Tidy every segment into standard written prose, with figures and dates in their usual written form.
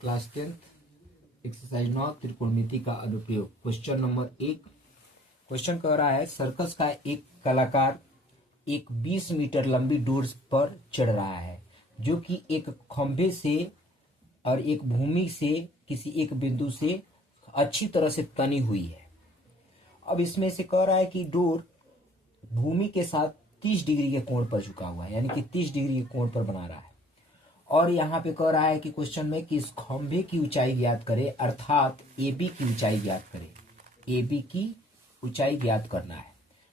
Class 10th exercise 9 त्रिकोणमिति का अनुप्रयोग। Question number 1 question कह रहा है सर्कस का एक कलाकार एक 20 मीटर लंबी डोर पर चढ़ रहा है जो कि एक खंभे से और एक भूमि से किसी एक बिंदु से अच्छी तरह से तनी हुई है। अब इसमें से कह रहा है कि डोर भूमि के साथ 30 डिग्री के कोण पर झुका हुआ है, यानी कि 30 डिग्री के कोण पर बना रहा है। और यहाँ पे कह रहा है कि क्वेश्चन में कि इस खंभे की ऊंचाई ज्ञात करे, अर्थात AB की ऊंचाई ज्ञात करे। AB की ऊंचाई ज्ञात करना है।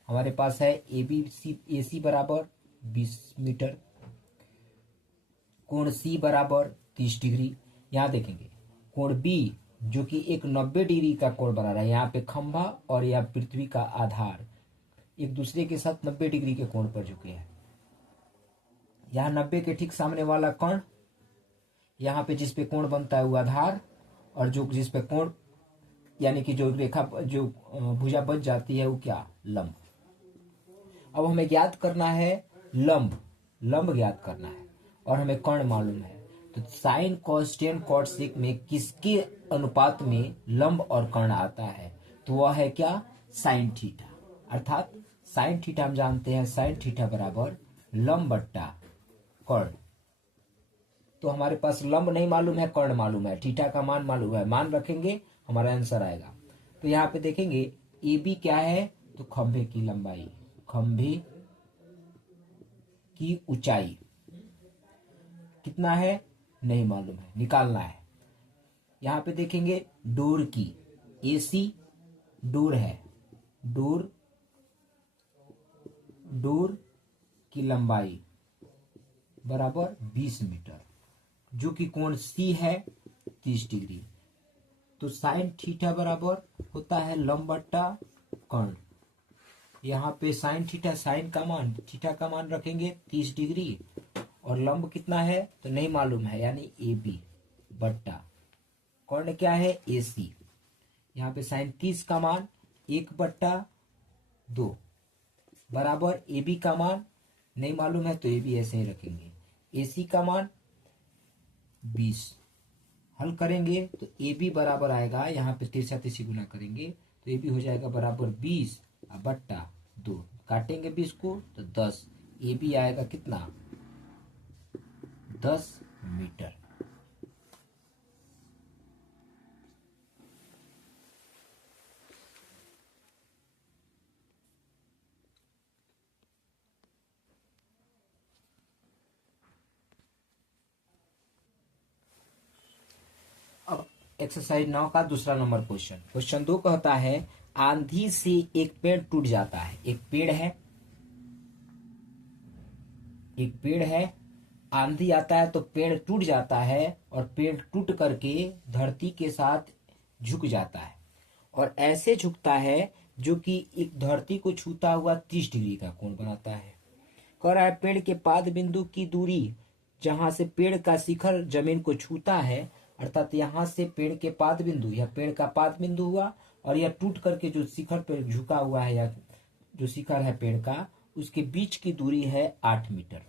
हमारे पास है AC बराबर 20 मीटर, कोण C बराबर 30 डिग्री। यहाँ देखेंगे कोण B जो कि एक 90 डिग्री का कोण बना रहा है। यहाँ पे खंभा और यह पृथ्वी का आधार एक दूसरे के साथ 90 डिग्री के कोण पर झुके हैं। यहाँ 90 के ठीक सामने वाला कर्ण, यहाँ पे जिस पे कोण बनता है वो आधार, और जो जिस पे कोण यानी कि जो रेखा जो भुजा बच जाती है वो क्या, लंब। अब हमें ज्ञात करना है लंब ज्ञात करना है और हमें कर्ण मालूम है। तो sine cos tan cot sec में किसके अनुपात में लंब और कर्ण आता है, तो वह है क्या, साइन थीटा। अर्थात साइन थीटा हम जानते हैं, साइन थीटा बराबर लंब बट्टा कर्ण। तो हमारे पास लंब नहीं मालूम है, कर्ण मालूम है, थीटा का मान मालूम है, मान रखेंगे हमारा आंसर आएगा। तो यहाँ पे देखेंगे AB क्या है, तो खंभे की लंबाई, खंभे की ऊंचाई कितना है नहीं मालूम है, निकालना है। यहाँ पे देखेंगे डोर की, AC डोर है, डोर की लंबाई बराबर 20 मीटर जो कि कोण C है 30 डिग्री। तो साइन थीटा बराबर होता है लंब बट्टा कर्ण। यहाँ पे साइन थीटा, साइन का मान, थीटा का मान रखेंगे 30 डिग्री और लंब कितना है तो नहीं मालूम है, यानी AB बट्टा कर्ण क्या है AC। यहाँ पे साइन 30 का मान 1/2 बराबर AB का मान नहीं मालूम है तो AB ऐसे ही रखेंगे। AC का मान 20, हल करेंगे तो AB बराबर आएगा, यहाँ पे तिरछा तिरछी गुना करेंगे तो AB हो जाएगा बराबर 20/2, काटेंगे 20 को तो 10, AB आएगा कितना 10 मीटर। अब एक्सरसाइज 9 का दूसरा नंबर क्वेश्चन 2 कहता है आंधी से एक पेड़ टूट जाता है। एक पेड़ है, आंधी आता है तो पेड़ टूट जाता है और पेड़ टूट करके धरती के साथ झुक जाता है और ऐसे झुकता है जो कि एक धरती को छूता हुआ 30 डिग्री का कोण बनाता है। कह रहा है पेड़ के पाद बिंदु की दूरी जहां से पेड़ का शिखर जमीन को छूता है, अर्थात यहाँ से पेड़ के पाद बिंदु, यह पेड़ का पाद बिंदु हुआ और यह टूट करके जो शिखर पर झुका हुआ है या जो शिखर है पेड़ का, उसके बीच की दूरी है 8 मीटर।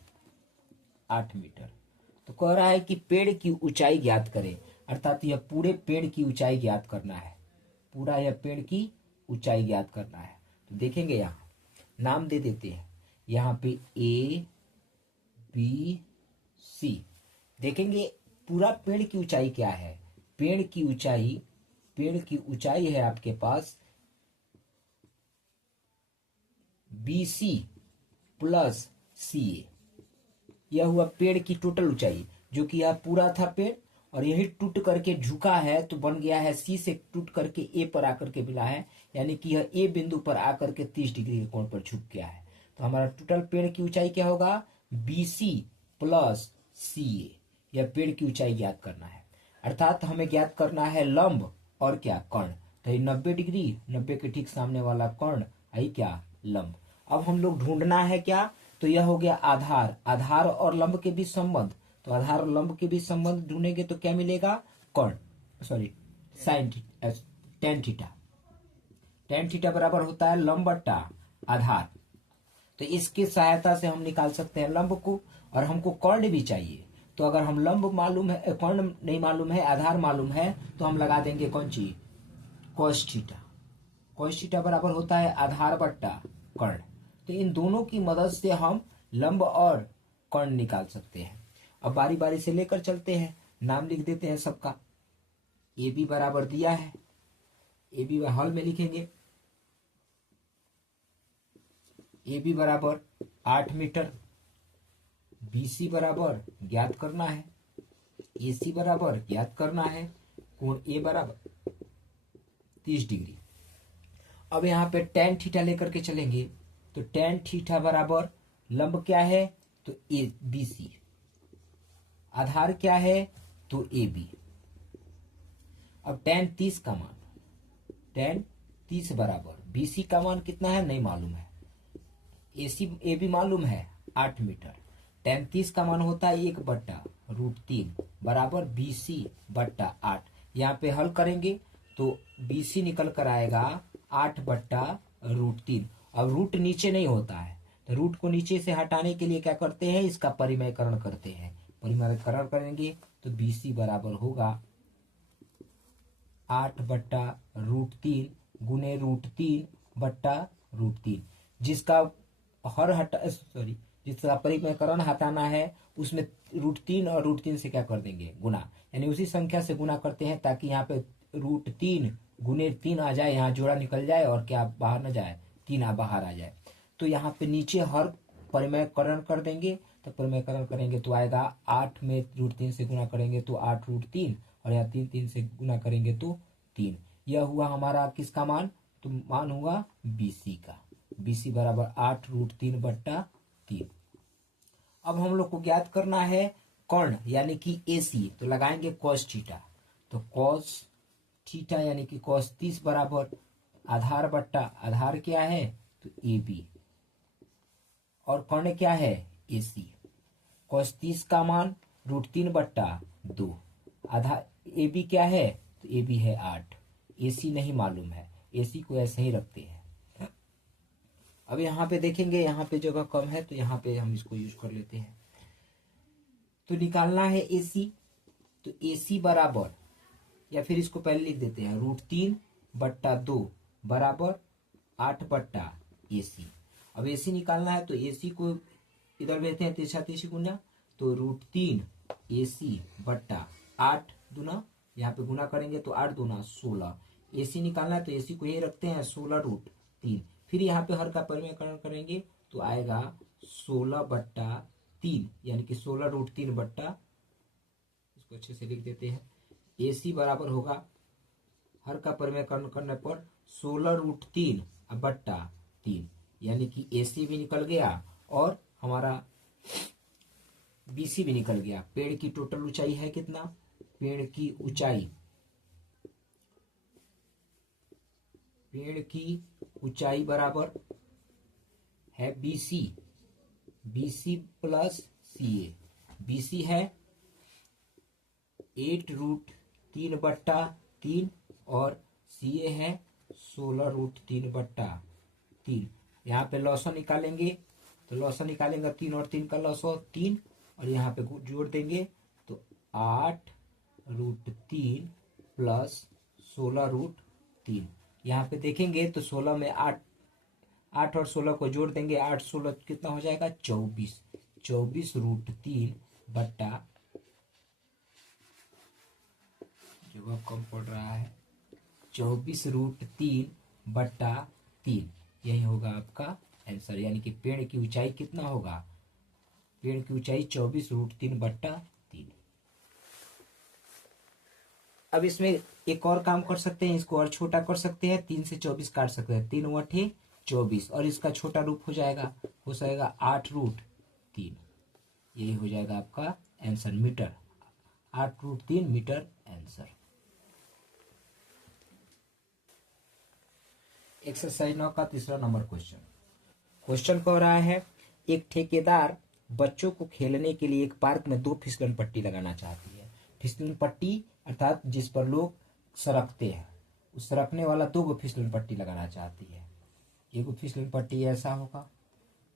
तो कह रहा है कि पेड़ की ऊंचाई ज्ञात करें, अर्थात यह पूरे पेड़ की ऊंचाई ज्ञात करना है, पूरा यह पेड़ की ऊंचाई ज्ञात करना है। तो देखेंगे यहाँ नाम दे देते हैं, यहाँ पे A B C। देखेंगे पूरा पेड़ की ऊंचाई क्या है, पेड़ की ऊंचाई है आपके पास BC प्लस CA। यह हुआ पेड़ की टोटल ऊंचाई, जो कि यह पूरा था पेड़ और यही टूट करके झुका है तो बन गया है C से टूट करके A पर आकर के मिला है, यानी कि यह A बिंदु पर आकर के 30 डिग्री के कोण पर झुक गया है। तो हमारा टोटल पेड़ की ऊंचाई क्या होगा, BC प्लस CA। यह पेड़ की ऊंचाई ज्ञात करना है, अर्थात हमें ज्ञात करना है लंब और क्या, कर्ण। तो ये 90 डिग्री, 90 के ठीक सामने वाला कर्ण आई क्या, लंब। अब हम लोग ढूंढना है क्या, तो यह हो गया आधार और लंब के बीच संबंध। तो आधार और लंब के बीच संबंध ढूंढेंगे तो क्या मिलेगा, साइन टेन थीटा बराबर होता है लंब बट्टा आधार। तो इसकी सहायता से हम निकाल सकते हैं लंब को और हमको कर्ण भी चाहिए। तो अगर हम लंब मालूम है, कर्ण नहीं मालूम है, आधार मालूम है, तो हम लगा देंगे कौन सी, cos थीटा। cos थीटा बराबर होता है आधार बट्टा कर्ण। तो इन दोनों की मदद से हम लंब और कर्ण निकाल सकते हैं। अब बारी बारी से लेकर चलते हैं, नाम लिख देते हैं सबका। ए बी बराबर दिया है, ए बी हल में लिखेंगे, ए बी बराबर 8 मीटर, बी सी बराबर ज्ञात करना है, ए सी बराबर ज्ञात करना है, कोण ए बराबर 30 डिग्री। अब यहाँ पे tan थीटा लेकर के चलेंगे, तो tan थीटा बराबर लंब क्या है, तो ए बी सी, आधार क्या है, तो ए बी। अब tan 30 का मान, tan 30 बराबर बी सी का मान कितना है नहीं मालूम है, ए बी मालूम है 8 मीटर। tan 30 का मान होता है 1/√3 बराबर बी सी बट्टा 8। यहाँ पे हल करेंगे तो बी सी निकल कर आएगा 8/√3। अब रूट नीचे नहीं होता है, तो रूट को नीचे से हटाने के लिए क्या करते हैं, इसका परिमयकरण करते हैं। परिमयकरण करेंगे तो बी सी बराबर होगा 8/√3 गुने √3/√3। जिसका जिसका परिमयकरण हटाना है उसमें √3 और √3 से क्या कर देंगे, गुना, यानी उसी संख्या से गुना करते हैं ताकि यहाँ पे √3 गुने 3 आ जाए, यहाँ जोड़ा निकल जाए और क्या बाहर न जाए, 3 बाहर आ जाए। तो यहाँ पे नीचे हर परिमयकरण कर देंगे, तो परिमयकरण करेंगे तो आएगा 8 में √3 से गुना करेंगे तो 8√3, और यहाँ 3 से गुना करेंगे तो 3। यह हुआ हमारा किसका मान, तो मान हुआ BC का, BC बराबर 8√3/3। अब हम लोग को ज्ञात करना है कर्ण यानी कि AC, तो लगाएंगे cos थीटा। तो cos थीटा यानी कि cos 30 बराबर आधार बट्टा आधार क्या है, तो AB, और कर्ण क्या है AC। cos 30 का मान √3/2, आधार AB क्या है, तो AB है 8, AC नहीं मालूम है, AC को ऐसे ही रखते हैं। अब यहाँ पे देखेंगे, यहाँ पे जगह कम है तो यहाँ पे हम इसको यूज कर लेते हैं। तो निकालना है AC, तो AC बराबर, या फिर इसको पहले लिख देते हैं, √3/2 बराबर 8/AC। अब AC निकालना है तो AC को इधर भेजते हैं, तिरछा तिरछी गुना, तो √3AC/8 दुना, यहाँ पे गुना करेंगे तो 8 दूना 16। AC निकालना है तो AC को ये रखते हैं 16√3। फिर यहाँ पे हर का परिमयकरण करेंगे तो आएगा 16/3, यानी कि 16√3 इसको अच्छे से लिख देते हैं। AC बराबर होगा हर का परिमयकरण करने पर 16√3/3, यानी कि AC भी निकल गया और हमारा BC भी निकल गया। पेड़ की टोटल ऊंचाई है कितना, पेड़ की ऊंचाई बराबर है BC प्लस CA। BC है 8√3/3 और CA है 16√3/3। यहाँ पे लॉसो निकालेंगे, तो लॉसो निकालेंगे 3 और 3 का लॉसो 3, और यहाँ पे जोड़ देंगे तो 8√3 प्लस 16√3। यहाँ पे देखेंगे तो 16 में 8 और 16 को जोड़ देंगे, 8 16 कितना हो जाएगा 24, 24√3 जगह कम पड़ रहा है, 24√3/3। यही होगा आपका आंसर, यानी कि पेड़ की ऊंचाई कितना होगा, पेड़ की ऊंचाई 24√3/3। अब इसमें एक और काम कर सकते हैं, इसको और छोटा कर सकते हैं, 3 से 24 काट सकते हैं, 3 × 24, और इसका छोटा रूप हो जाएगा 8√3। यही हो जाएगा आपका answer, metre, 8√3 metre answer. Exercise 9 का तीसरा नंबर क्वेश्चन कह रहा है, एक ठेकेदार बच्चों को खेलने के लिए एक पार्क में 2 फिसलन पट्टी लगाना चाहती है। फिसलन पट्टी अर्थात जिस पर लोग सरकते हैं, उस सरकने वाला 2 फिसलन पट्टी लगाना चाहती है। एक फिसलन पट्टी ऐसा होगा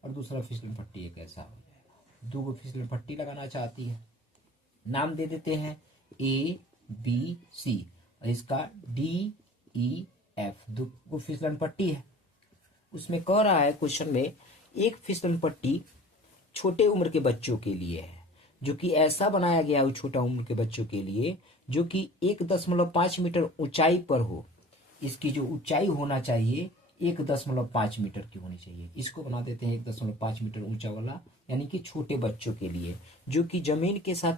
और दूसरा फिसलन पट्टी एक ऐसा हो जाएगा। 2 फिसलन पट्टी लगाना चाहती है। नाम दे देते हैं ए बी सी, और इसका डी ई एफ, दो फिसलन पट्टी है। उसमें कह रहा है क्वेश्चन में, एक फिसलन पट्टी छोटे उम्र के बच्चों के लिए है, जो कि ऐसा बनाया गया हो छोटा उम्र के बच्चों के लिए, जो कि 1.5 मीटर ऊंचाई पर हो। इसकी जो ऊंचाई होना चाहिए 1.5 मीटर की होनी चाहिए। इसको बना देते हैं 1.5 मीटर ऊंचा वाला, यानी कि छोटे बच्चों के लिए, जो कि जमीन के साथ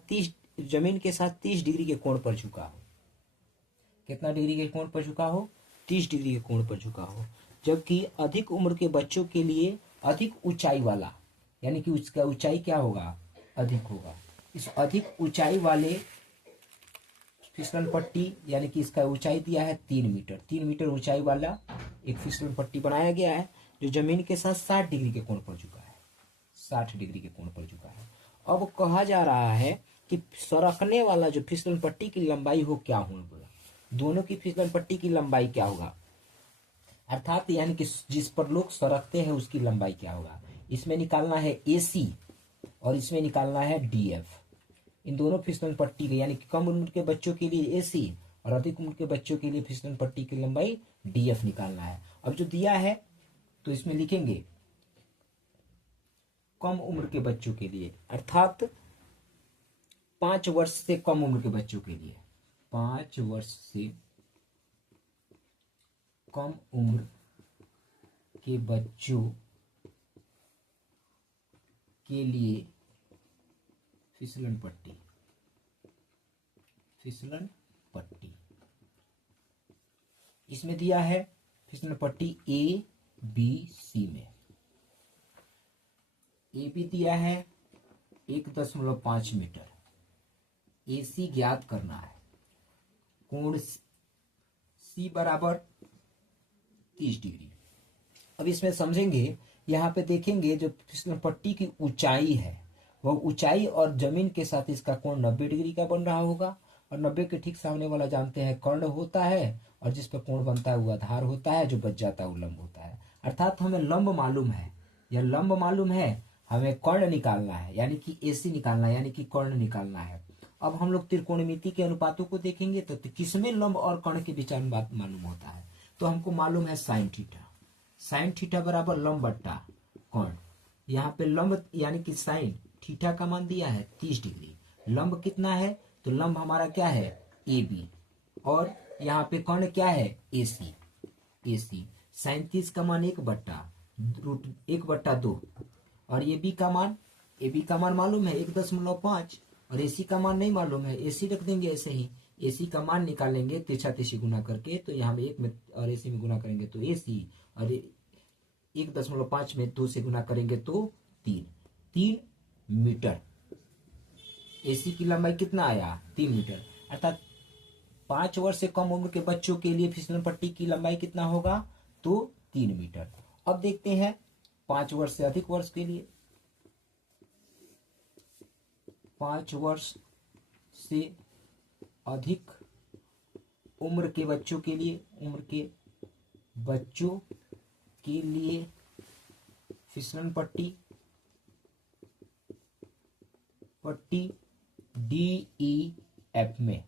30 डिग्री के कोण पर झुका हो। कितना डिग्री के कोण पर झुका हो? 30 डिग्री के कोण पर झुका हो। जबकि अधिक उम्र के बच्चों के लिए अधिक ऊंचाई वाला, यानी कि उसका ऊंचाई क्या होगा? अधिक होगा। इस अधिक ऊंचाई वाले फिसलन पट्टी, यानी कि इसका ऊंचाई दिया है 3 मीटर, 3 मीटर ऊंचाई वाला एक फिसलन पट्टी बनाया गया है, जो जमीन के साथ 60 डिग्री के कोण पर झुका है, 60 डिग्री के कोण पर झुका है। अब कहा जा रहा है कि सरकने वाला जो फिसलन पट्टी की लंबाई हो क्या होगा, दोनों की फिसलन पट्टी की लंबाई क्या होगा, अर्थात यानी कि जिस पर लोग सरकते हैं उसकी लंबाई क्या होगा। इसमें निकालना है AC और इसमें निकालना है DF। इन दोनों फिसलन पट्टी के, यानी कि कम उम्र के बच्चों के लिए AC और अधिक उम्र के बच्चों के लिए फिसलन पट्टी की लंबाई DF निकालना है। अब जो दिया है तो इसमें लिखेंगे कम उम्र के बच्चों के लिए, अर्थात 5 वर्ष से कम उम्र के बच्चों के लिए, 5 वर्ष से कम उम्र के बच्चों के लिए फिसलन पट्टी, फिसलन पट्टी इसमें दिया है फिसलन पट्टी ABC में। AB दिया है 1.5 मीटर, AC ज्ञात करना है, कोण C बराबर 30 डिग्री। अब इसमें समझेंगे, यहाँ पे देखेंगे जो फिसलन पट्टी की ऊंचाई है, वह ऊंचाई और जमीन के साथ इसका कोण 90 डिग्री का बन रहा होगा, और 90 के ठीक सामने वाला जानते हैं कर्ण होता है, और जिस पर कोण बनता है वो आधार होता है, जो बच जाता है वो लंब होता है। अर्थात हमें लंब मालूम है, यह लंब मालूम है, हमें कर्ण निकालना है, यानी कि AC निकालना है, यानी कि कर्ण निकालना है। अब हम लोग त्रिकोणमिति के अनुपातों को देखेंगे तो किसमें लंब और कर्ण के बीच अनुपात मालूम होता है। तो हमको मालूम है साइन थीटा, साइन थीटा बराबर लंब बट्टा कर्ण। यहाँ पे लंब यानी कि साइन थीटा का मान दिया है 30 डिग्री, लंब कितना है, तो लंब हमारा क्या है AB, और यहाँ पे कर्ण क्या है AC। साइन 30 का मान 1/2, और AB का मान मालूम है 1.5, और AC का मान नहीं मालूम है, AC रख देंगे ऐसे ही। AC का मान निकालेंगे तिरछा तिरछी गुना करके, तो यहाँ में 1 में और AC में गुना करेंगे तो AC, और 1.5 में 2 से गुना करेंगे तो 3 मीटर। AC की लंबाई कितना आया? 3 मीटर। अर्थात 5 वर्ष से कम उम्र के बच्चों के लिए फिसलन पट्टी की लंबाई कितना होगा? तो 3 मीटर। अब देखते हैं 5 वर्ष से अधिक वर्ष के लिए, 5 वर्ष से अधिक उम्र के बच्चों के लिए फिसलन पट्टी DEF में,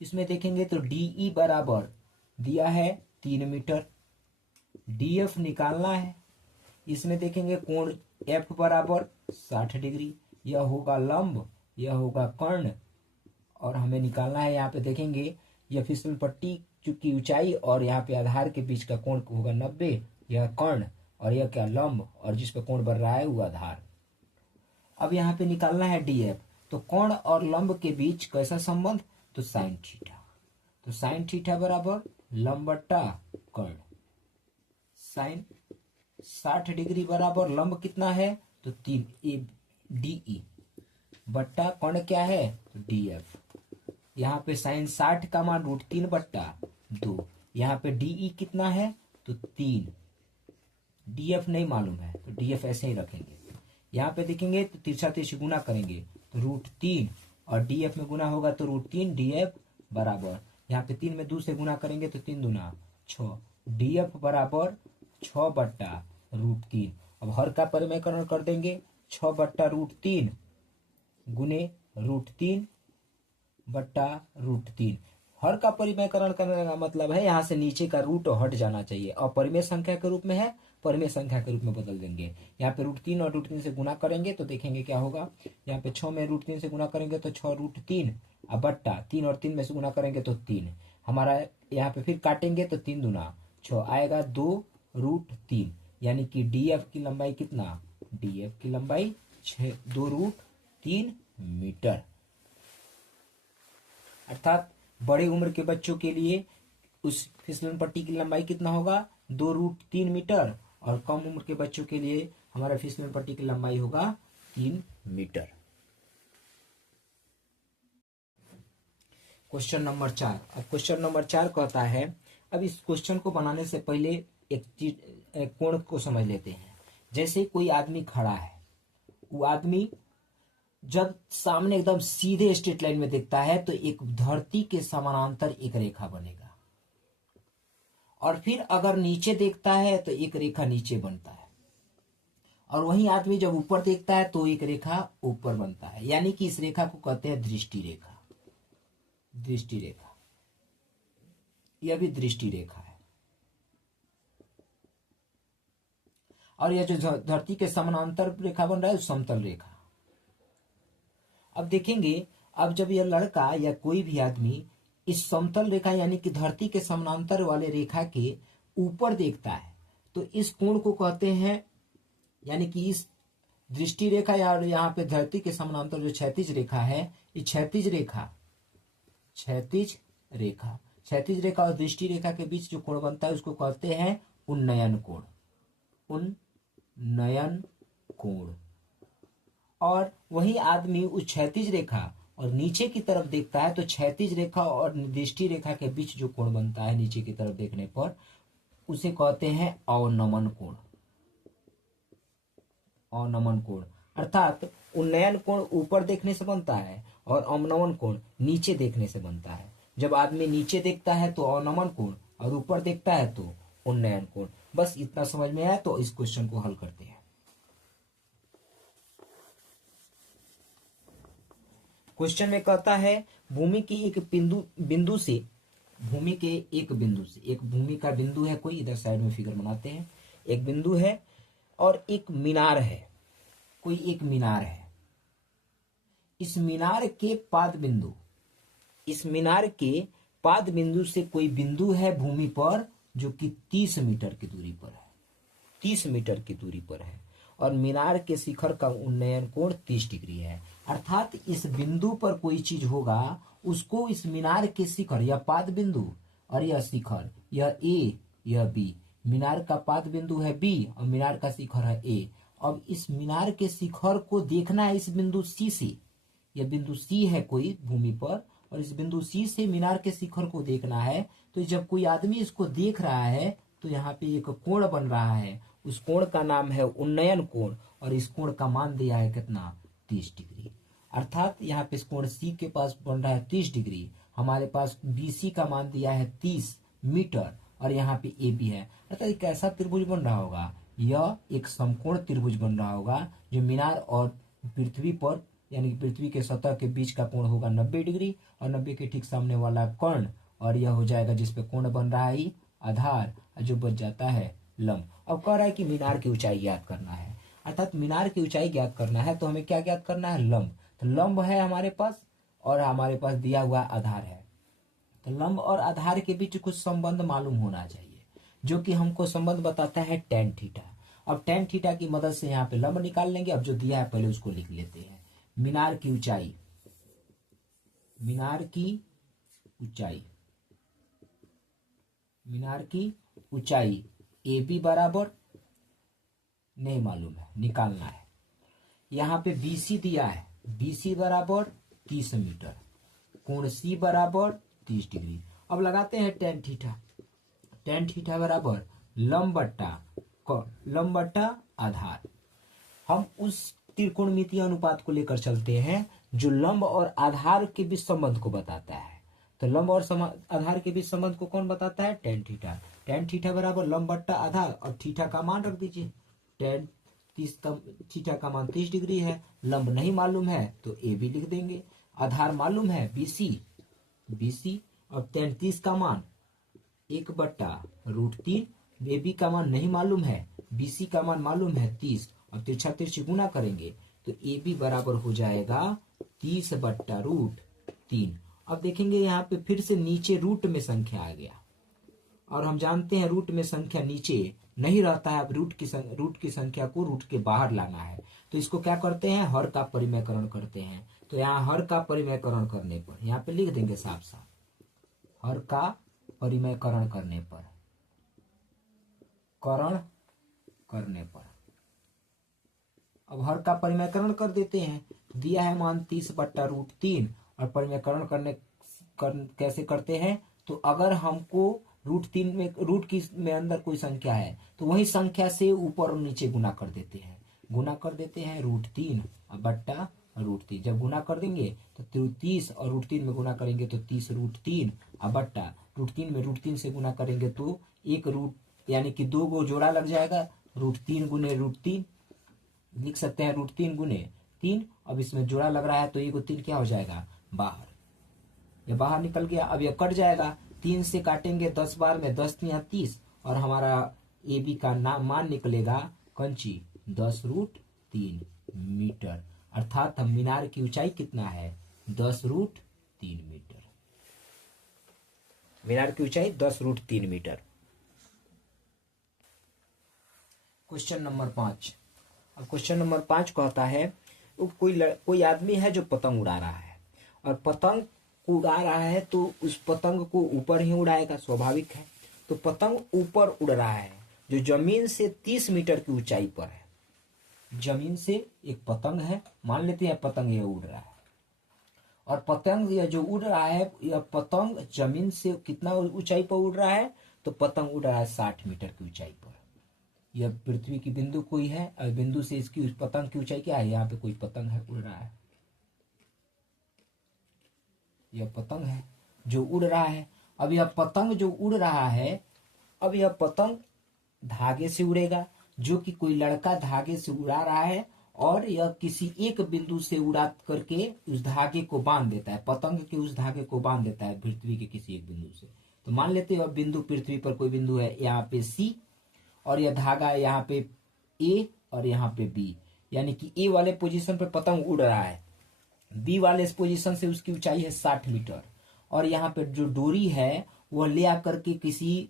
इसमें देखेंगे तो DE बराबर दिया है 3 मीटर, DF निकालना है। इसमें देखेंगे कोण F बराबर 60 डिग्री, यह होगा लंब, यह होगा कर्ण, और हमें निकालना है, यहाँ पे देखेंगे यह फिसलन पट्टी की ऊंचाई और यहाँ पे आधार के बीच का कोण होगा 90, यह कर्ण, और यह क्या लंब, और जिस पे कोण बढ़ रहा है वो आधार। अब यहाँ पे निकालना है DF, तो कोण और लंब के बीच कैसा संबंध? तो साइन थीटा, तो साइन थीटा बराबर लंब बट्टा कर्ण। साइन 60 डिग्री बराबर लंब कितना है? तो 3 DE बट्टा कर्ण क्या है? तो DF। यहाँ पे साइन 60 का मान √3/2, यहाँ पे DE कितना है? तो 3, DF नहीं मालूम है तो DF ऐसे ही रखेंगे। यहाँ पे देखेंगे तो तिरछा तिरछी गुना करेंगे तो √3, और DF में गुना होगा तो √3 DF बराबर, यहाँ पे 3 में 2 से गुना करेंगे तो 3 दूना 6, DF बराबर 6/√3। अब हर का परिमेयकरण कर देंगे, 6/√3 गुने √3 बट्टा √3। हर का परिमेयकरण करने का मतलब है यहाँ से नीचे का रूट हट जाना चाहिए, और परिमेय संख्या के रूप में है, परिमेय संख्या के रूप में बदल देंगे। यहाँ पे √3 और √3 से गुना करेंगे तो देखेंगे क्या होगा। यहाँ पे 6 में √3 से गुना करेंगे तो 6√3, अब बट्टा 3 और 3 में से गुना करेंगे तो 3। हमारा यहाँ पे फिर काटेंगे तो 3 दूना 6 आएगा, 2√3, यानी कि डीएफ की लंबाई कितना, डीएफ की लंबाई 2√3 मीटर। अर्थात बड़े उम्र के बच्चों के लिए उस फिसलन पट्टी की लंबाई कितना होगा, 2√3 मीटर, और कम उम्र के बच्चों के लिए हमारा फिसलन पट्टी की लंबाई होगा 3 मीटर। Question number 4। अब क्वेश्चन नंबर 4 कहता है, अब इस क्वेश्चन को बनाने से पहले एक कोण को समझ लेते हैं। जैसे कोई आदमी खड़ा है, वो आदमी जब सामने एकदम सीधे स्ट्रेट लाइन में देखता है तो एक धरती के समानांतर एक रेखा बनेगा, और फिर अगर नीचे देखता है तो एक रेखा नीचे बनता है, और वही आदमी जब ऊपर देखता है तो एक रेखा ऊपर बनता है, यानी कि इस रेखा को कहते हैं दृष्टि रेखा। दृष्टि रेखा, यह भी दृष्टि रेखा है। और यह जो धरती के समानांतर रेखा बन रहा है समतल रेखा। अब देखेंगे, अब जब यह लड़का या कोई भी आदमी इस समतल रेखा यानी कि धरती के समानांतर वाले रेखा के ऊपर देखता है तो इस कोण को कहते हैं, यानी कि इस दृष्टि रेखा या यहाँ पे धरती के समानांतर जो क्षैतिज रेखा है, ये क्षैतिज रेखा, क्षैतिज रेखा, क्षैतिज रेखा और दृष्टि रेखा के बीच जो कोण बनता है उसको कहते हैं उन्नयन कोण, उन्नयन कोण। और वही आदमी उस क्षैतिज रेखा और नीचे की तरफ देखता है तो क्षैतिज रेखा और दृष्टि रेखा के बीच जो कोण बनता है नीचे की तरफ देखने पर, उसे कहते हैं अवनमन कोण, अवनमन कोण। अर्थात उन्नयन कोण ऊपर देखने से बनता है और अवनमन कोण नीचे देखने से बनता है। जब आदमी नीचे देखता है तो अवनमन कोण और ऊपर देखता है तो उन्नयन कोण। बस इतना समझ में आया तो इस क्वेश्चन को हल करते हैं। क्वेश्चन में कहता है भूमि की एक बिंदु से, भूमि के एक बिंदु से, एक भूमि का बिंदु है कोई, इधर साइड में फिगर बनाते हैं, एक बिंदु है और एक मीनार है, कोई एक मीनार है। इस मीनार के पाद बिंदु, इस मीनार के पाद बिंदु से कोई बिंदु है भूमि पर जो कि 30 मीटर की दूरी पर है, 30 मीटर की दूरी पर है, और मीनार के शिखर का उन्नयन कोण 30 डिग्री है। अर्थात इस बिंदु पर कोई चीज होगा उसको इस मीनार के शिखर या पाद बिंदु और यह शिखर, यह ए यह बी, मीनार का पाद बिंदु है बी और मीनार का शिखर है ए। अब इस मीनार के शिखर को देखना है इस बिंदु सी से, यह बिंदु सी है कोई भूमि पर, और इस बिंदु सी से मीनार के शिखर को देखना है। तो जब कोई आदमी इसको देख रहा है तो यहाँ पे एक कोण बन रहा है, उस कोण का नाम है उन्नयन कोण, और इस कोण का मान दिया है कितना, 30 डिग्री। अर्थात यहाँ पे इस कोण सी के पास बन रहा है 30 डिग्री, हमारे पास बीसी का मान दिया है 30 मीटर, और यहाँ पे ए बी है। अर्थात एक ऐसा त्रिभुज बन रहा होगा, यह एक समकोण त्रिभुज बन रहा होगा जो मीनार और पृथ्वी पर यानी कि पृथ्वी के सतह के बीच का कोण होगा 90 डिग्री, और 90 के ठीक सामने वाला कर्ण, और यह हो जाएगा जिसपे कोण बन रहा है आधार, जो बच जाता है लंब। अब कह रहा है कि मीनार की ऊंचाई ज्ञात करना है, अर्थात मीनार की ऊंचाई ज्ञात करना है तो हमें क्या ज्ञात करना है, लंब। तो लंब है हमारे पास और हमारे पास दिया हुआ आधार है, तो लंब और आधार के बीच कुछ संबंध मालूम होना चाहिए, जो कि हमको संबंध बताता है tan थीटा। अब tan थीटा की मदद से यहाँ पे लंब निकाल लेंगे। अब जो दिया है पहले उसको लिख लेते हैं। मीनार की ऊंचाई, मीनार की ऊंचाई, मीनार की ऊंचाई ए बी बराबर नहीं मालूम है, निकालना है। यहाँ पे BC दिया है, BC बराबर 30 मीटर, कोण C बराबर 30 डिग्री। अब लगाते हैं tan थीटा, tan थीटा बराबर लंब बट्टा आधार। हम उस त्रिकोणमितीय अनुपात को लेकर चलते हैं जो लंब और आधार के बीच संबंध को बताता है। तो लंब और आधार के बीच संबंध को कौन बताता है, tan थीटा। tan थीटा बराबर लंब बट्टा आधार, और थीटा का मान रख दीजिए, tan थीटा का मान 30 डिग्री है। लंब नहीं मालूम है तो ए बी लिख देंगे। आधार मालूम है BC और 33 का मान 1/√3। ए बी का मान नहीं मालूम है, BC का मान मालूम है 30 और तिरछा तिरछी गुना करेंगे तो ए बी बराबर हो जाएगा 30/√3। अब देखेंगे यहाँ पे फिर से नीचे रूट में संख्या आ गया और हम जानते हैं रूट में संख्या नीचे नहीं रहता है। अब रूट की संख्या को रूट के बाहर लाना है तो इसको क्या करते हैं, हर का परिमेयकरण करते हैं। तो यहाँ हर का परिमेयकरण करने पर यहाँ पे लिख देंगे साफ साफ, हर का परिमेयकरण करने पर अब हर का परिमेयकरण कर देते हैं। दिया है मान 30/√3 और परिमेयकरण कैसे करते हैं, तो अगर हमको √3 में में अंदर कोई संख्या है तो वही संख्या से ऊपर और नीचे गुना कर देते हैं। √3 बट्टा √3। जब गुना कर देंगे तो 30 और √3 में गुना करेंगे तो 30√3 बट्टा √3 में √3 से गुना करेंगे तो एक रूट यानी कि 2 गो जोड़ा लग जाएगा। √3 गुने √3 लिख सकते हैं, √3 गुने 3। अब इसमें जोड़ा लग रहा है तो 1 3 क्या हो जाएगा, बाहर। ये बाहर निकल गया। अब यह कट जाएगा, 3 से काटेंगे 10 बार में 10 × 30 और हमारा ए बी का मान निकलेगा कंची 10√3 मीटर। अर्थात हम मीनार की ऊंचाई कितना है, 10√3 मीटर। मीनार की ऊंचाई 10√3 मीटर। Question number 5। अब क्वेश्चन नंबर 5 कहता है कोई आदमी है जो पतंग उड़ा रहा है और पतंग उड़ा रहा है तो उस पतंग को ऊपर ही उड़ाएगा, स्वाभाविक है। तो पतंग ऊपर उड़ रहा है जो जमीन से 30 मीटर की ऊंचाई पर है। जमीन से एक पतंग है, मान लेते हैं पतंग यह उड़ रहा है और पतंग यह जो उड़ रहा है, यह पतंग जमीन से कितना ऊंचाई पर उड़ रहा है, तो पतंग उड़ रहा है 60 मीटर की ऊंचाई पर। यह पृथ्वी की बिंदु कोई है और बिंदु से इसकी पतंग की ऊंचाई क्या है, यहाँ पे कोई पतंग है उड़ रहा है, यह पतंग है जो उड़ रहा है। अब यह पतंग जो उड़ रहा है, अब यह पतंग धागे से उड़ेगा, जो कि कोई लड़का धागे से उड़ा रहा है और यह किसी एक बिंदु से उड़ा करके उस धागे को बांध देता है, पतंग के उस धागे को बांध देता है पृथ्वी के किसी एक बिंदु से। तो मान लेते हैं बिंदु पृथ्वी पर कोई बिंदु है यहाँ पे C और यह धागा यहाँ पे A और यहाँ पे B, यानी कि A वाले पोजीशन पे पतंग उड़ रहा है, B वाले इस पोजीशन से उसकी ऊंचाई है 60 मीटर और यहाँ पे जो डोरी है वह ले आकर के किसी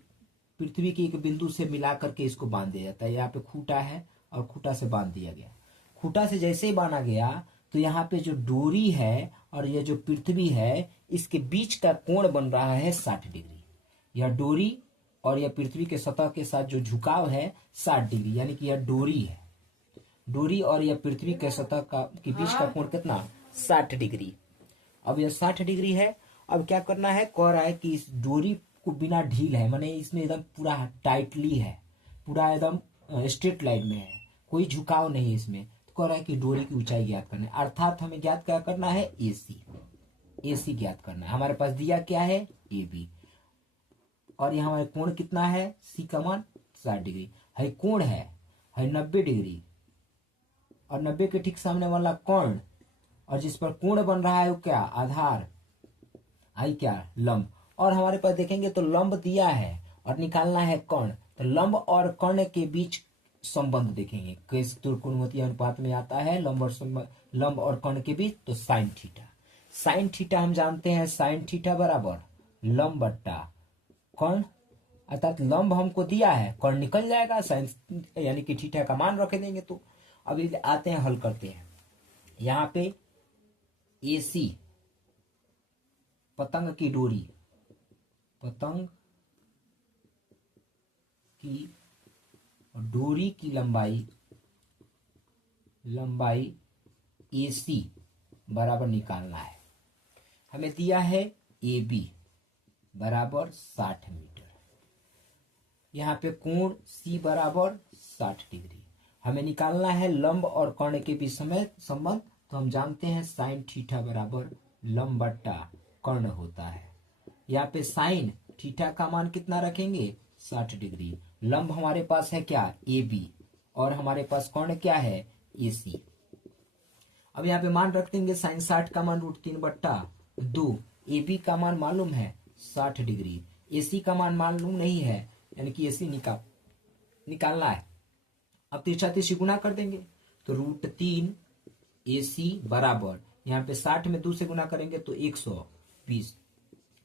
पृथ्वी के एक बिंदु से मिला करके इसको बांध दिया जाता है। यहाँ पे खूंटा है और खूंटा से बांध दिया गया। खूंटा से जैसे ही बांधा गया तो यहाँ पे जो डोरी है और यह जो पृथ्वी है, इसके बीच का कोण बन रहा है 60 डिग्री। यह डोरी और यह पृथ्वी के सतह के साथ जो झुकाव है 60 डिग्री, यानी कि यह डोरी है। डोरी और यह पृथ्वी के सतह के बीच का कोण कितना, 60 डिग्री। अब यह 60 डिग्री है। अब क्या करना है, कह रहा है कि इस डोरी को बिना ढील है, माने इसमें एकदम पूरा टाइटली है, पूरा एकदम स्ट्रेट लाइन में है, कोई झुकाव नहीं है इसमें। तो कह रहा है कि डोरी की ऊंचाई ज्ञात करना है, अर्थात हमें ज्ञात क्या करना है, AC ज्ञात करना है। हमारे पास दिया क्या है, AB और यहाँ हमारे कोण कितना है, C का मान 60 डिग्री है। कोण है 90 डिग्री और 90 के ठीक सामने वाला कोण, और जिस पर कोण बन रहा है वो क्या, आधार, आई क्या, लंब। और हमारे पास देखेंगे तो लंब दिया है और निकालना है कर्ण। तो लंब और कर्ण के बीच संबंध देखेंगे, किस त्रिकोणमितीय अनुपात में आता है लंब और कर्ण के बीच, तो साइन थीटा। साइन थीटा हम जानते हैं, साइन थीटा बराबर लंब बट्टा कर्ण, अर्थात लंब हमको दिया है, कर्ण निकल जाएगा, साइन यानी कि थीटा का मान रख देंगे। तो अभी आते हैं, हल करते हैं। यहाँ पे AC पतंग की डोरी, पतंग की डोरी की लंबाई AC बराबर निकालना है। हमें दिया है AB बराबर 60 मीटर, यहाँ पे कोण C बराबर 60 डिग्री। हमें निकालना है लंब और कर्ण के बीच संबंध। तो हम जानते हैं साइन थीटा बराबर लंब बट्टा कर्ण होता है। यहाँ पे साइन थीटा का मान कितना रखेंगे, 60 डिग्री। लंब हमारे पास है क्या, AB और हमारे पास कौन क्या है, AC। अब यहाँ पे मान रख देंगे साइन 60 का मान √3/2। AB का मान मालूम है 60 डिग्री, AC का मान मालूम नहीं है, यानी कि AC निकालना है। अब तिरछा तिरछी गुना कर देंगे तो √3 AC बराबर, यहाँ पे 60 में 2 से गुना करेंगे तो 120।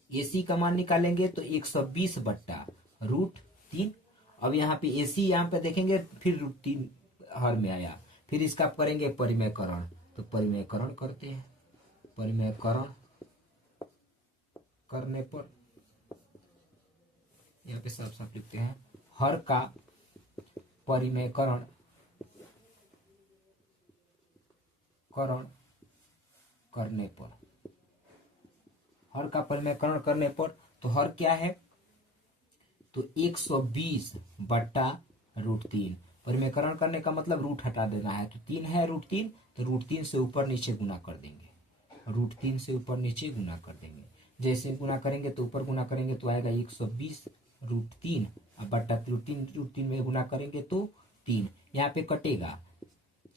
AC का मान निकालेंगे तो 120/√3। अब यहाँ पे AC यहाँ पे देखेंगे फिर √3 हर में आया, फिर इसका करेंगे परिमेयकरण, तो परिमेयकरण करते हैं। परिमेयकरण करने पर यहाँ पे साफ साफ लिखते हैं, हर का परिमेयकरण करने पर, हर का परिमेयकरण करने पर, तो हर क्या है, तो 120/√3। परिमेयकरण करने का मतलब रूट हटा देना है, तो 3 है √3, तो √3 से ऊपर नीचे गुना कर देंगे, √3 से ऊपर नीचे गुना कर देंगे। जैसे गुना करेंगे तो ऊपर गुना करेंगे तो आएगा 120/√3, अब बट्टा √3 में गुना करेंगे तो 3, यहाँ पे कटेगा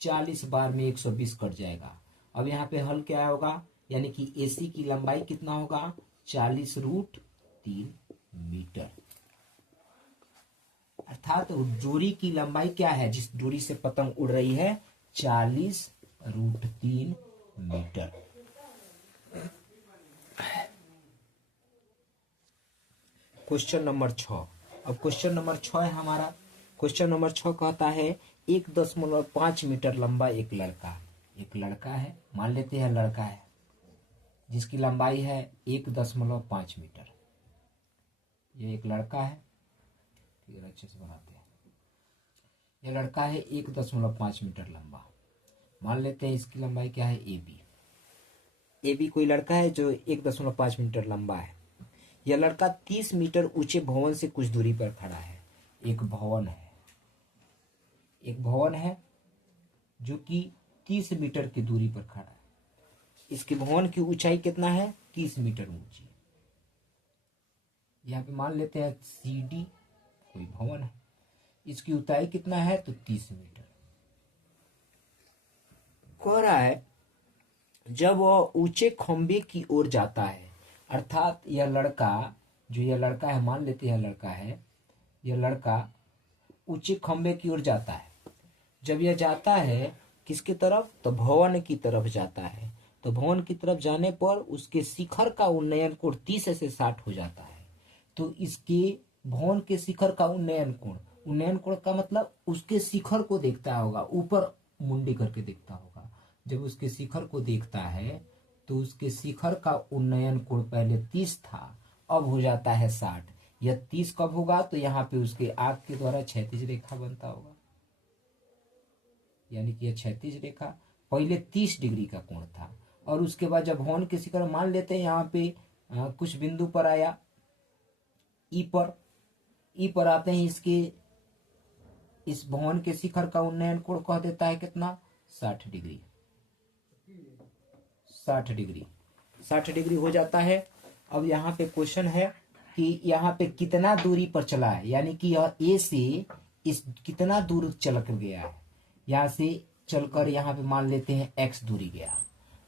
40 बार में 120 कट जाएगा। अब यहाँ पे हल क्या होगा, यानी कि AC की लंबाई कितना होगा, 40√3 मीटर। अर्थात डोरी की लंबाई क्या है, जिस डोरी से पतंग उड़ रही है, 40√3 मीटर। Question number 6। अब क्वेश्चन नंबर 6 है हमारा। क्वेश्चन नंबर 6 कहता है 1.5 मीटर लंबा एक लड़का है, मान लेते हैं लड़का है, जिसकी लंबाई है 1.5 मीटर। ये एक लड़का है, फिर अच्छे से बनाते हैं। ये लड़का है 1.5 मीटर लंबा, मान लेते हैं इसकी लंबाई क्या है, AB कोई लड़का है जो 1.5 मीटर लंबा है। यह लड़का 30 मीटर ऊंचे भवन से कुछ दूरी पर खड़ा है। एक भवन है जो कि 30 मीटर की दूरी पर खड़ा है। इसके भवन की ऊंचाई कितना है, 30 मीटर ऊंची। यहाँ पे मान लेते हैं CD कोई भवन है, इसकी ऊंचाई कितना है, तो 30 मीटर। कह रहा है जब वह ऊंचे खंबे की ओर जाता है, अर्थात यह लड़का है, मान लेते हैं लड़का है, यह लड़का ऊंचे खंबे की ओर जाता है। जब यह जाता है किसके तरफ, तो भवन की तरफ जाता है। तो भवन की तरफ जाने पर उसके शिखर का उन्नयन कोण 30 से 60 हो जाता है। तो इसके भवन के शिखर का उन्नयन कोण का मतलब उसके शिखर को देखता होगा, ऊपर मुंडी करके देखता होगा। जब उसके शिखर को देखता है तो उसके शिखर का उन्नयन कोण पहले 30 था, अब हो जाता है 60। यह 30 कब होगा, तो यहाँ पे उसके आंख के द्वारा क्षैतिज रेखा बनता होगा, यानी कि यह क्षैतिज रेखा पहले 30 डिग्री का कोण था, और उसके बाद जब भवन के शिखर मान लेते हैं यहाँ पे कुछ बिंदु पर आया, ई पर आते हैं, इस भवन के शिखर का उन्नयन कोण कह देता है कितना, 60 डिग्री। 60 डिग्री हो जाता है। अब यहाँ पे क्वेश्चन है कि यहाँ पे कितना दूरी पर चला है, यानी कि यह A से इस कितना दूर चल कर गया है। यहाँ से चलकर यहाँ पे मान लेते हैं X दूरी गया।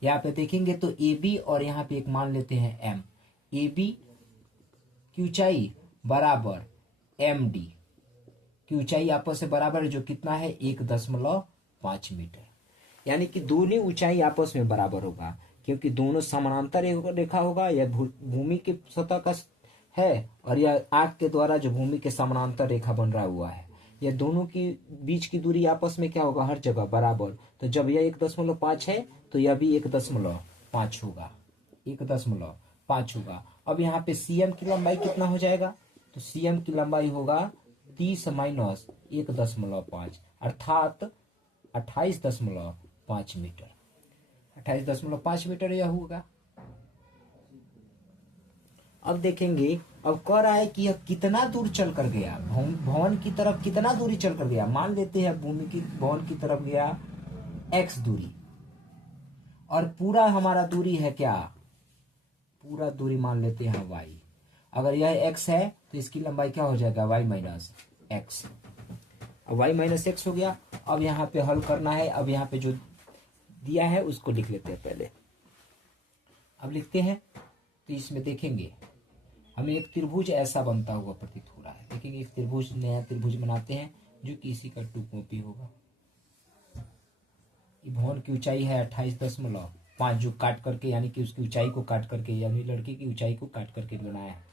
यहाँ पे देखेंगे तो AB और यहाँ पे एक मान लेते हैं M। AB की ऊंचाई बराबर MD की ऊंचाई आपस में बराबर है, जो कितना है 1.5 मीटर। यानी कि दोनों ऊंचाई आपस में बराबर होगा, क्योंकि दोनों समानांतर रेखा होगा। यह भूमि के सतह का है और यह आंख के द्वारा जो भूमि के समानांतर रेखा बन रहा हुआ है। यह दोनों की बीच की दूरी आपस में क्या होगा, हर जगह बराबर। तो जब यह 1.5 है तो यह भी 1.5 होगा, 1.5 होगा। अब यहाँ पे CM की लंबाई कितना हो जाएगा, तो CM की लंबाई होगा 30 माइनस 1.5 अर्थात 28.5 मीटर। 28.5 मीटर यह होगा। अब देखेंगे, अब कह रहा है कि यह कितना दूर चल कर गया, भवन की तरफ कितना दूरी चल कर गया। मान लेते हैं भवन की तरफ गया X दूरी, और पूरा हमारा दूरी है क्या, पूरा दूरी मान लेते हैं Y। अगर यह X है तो इसकी लंबाई क्या हो जाएगा, Y माइनस X। अब y माइनस एक्स हो गया। अब यहाँ पे हल करना है। अब यहाँ पे जो दिया है उसको लिख लेते हैं पहले। अब लिखते हैं तो इसमें देखेंगे हमें एक त्रिभुज ऐसा बनता हुआ प्रतीत हो रहा है। देखेंगे एक त्रिभुज, नया त्रिभुज बनाते हैं जो कि इसी का 2 कॉपी होगा। भवन की ऊंचाई है 28.5 जो काट करके यानी कि उसकी ऊंचाई को काट करके यानी लड़के की ऊंचाई को काट करके बनाया है।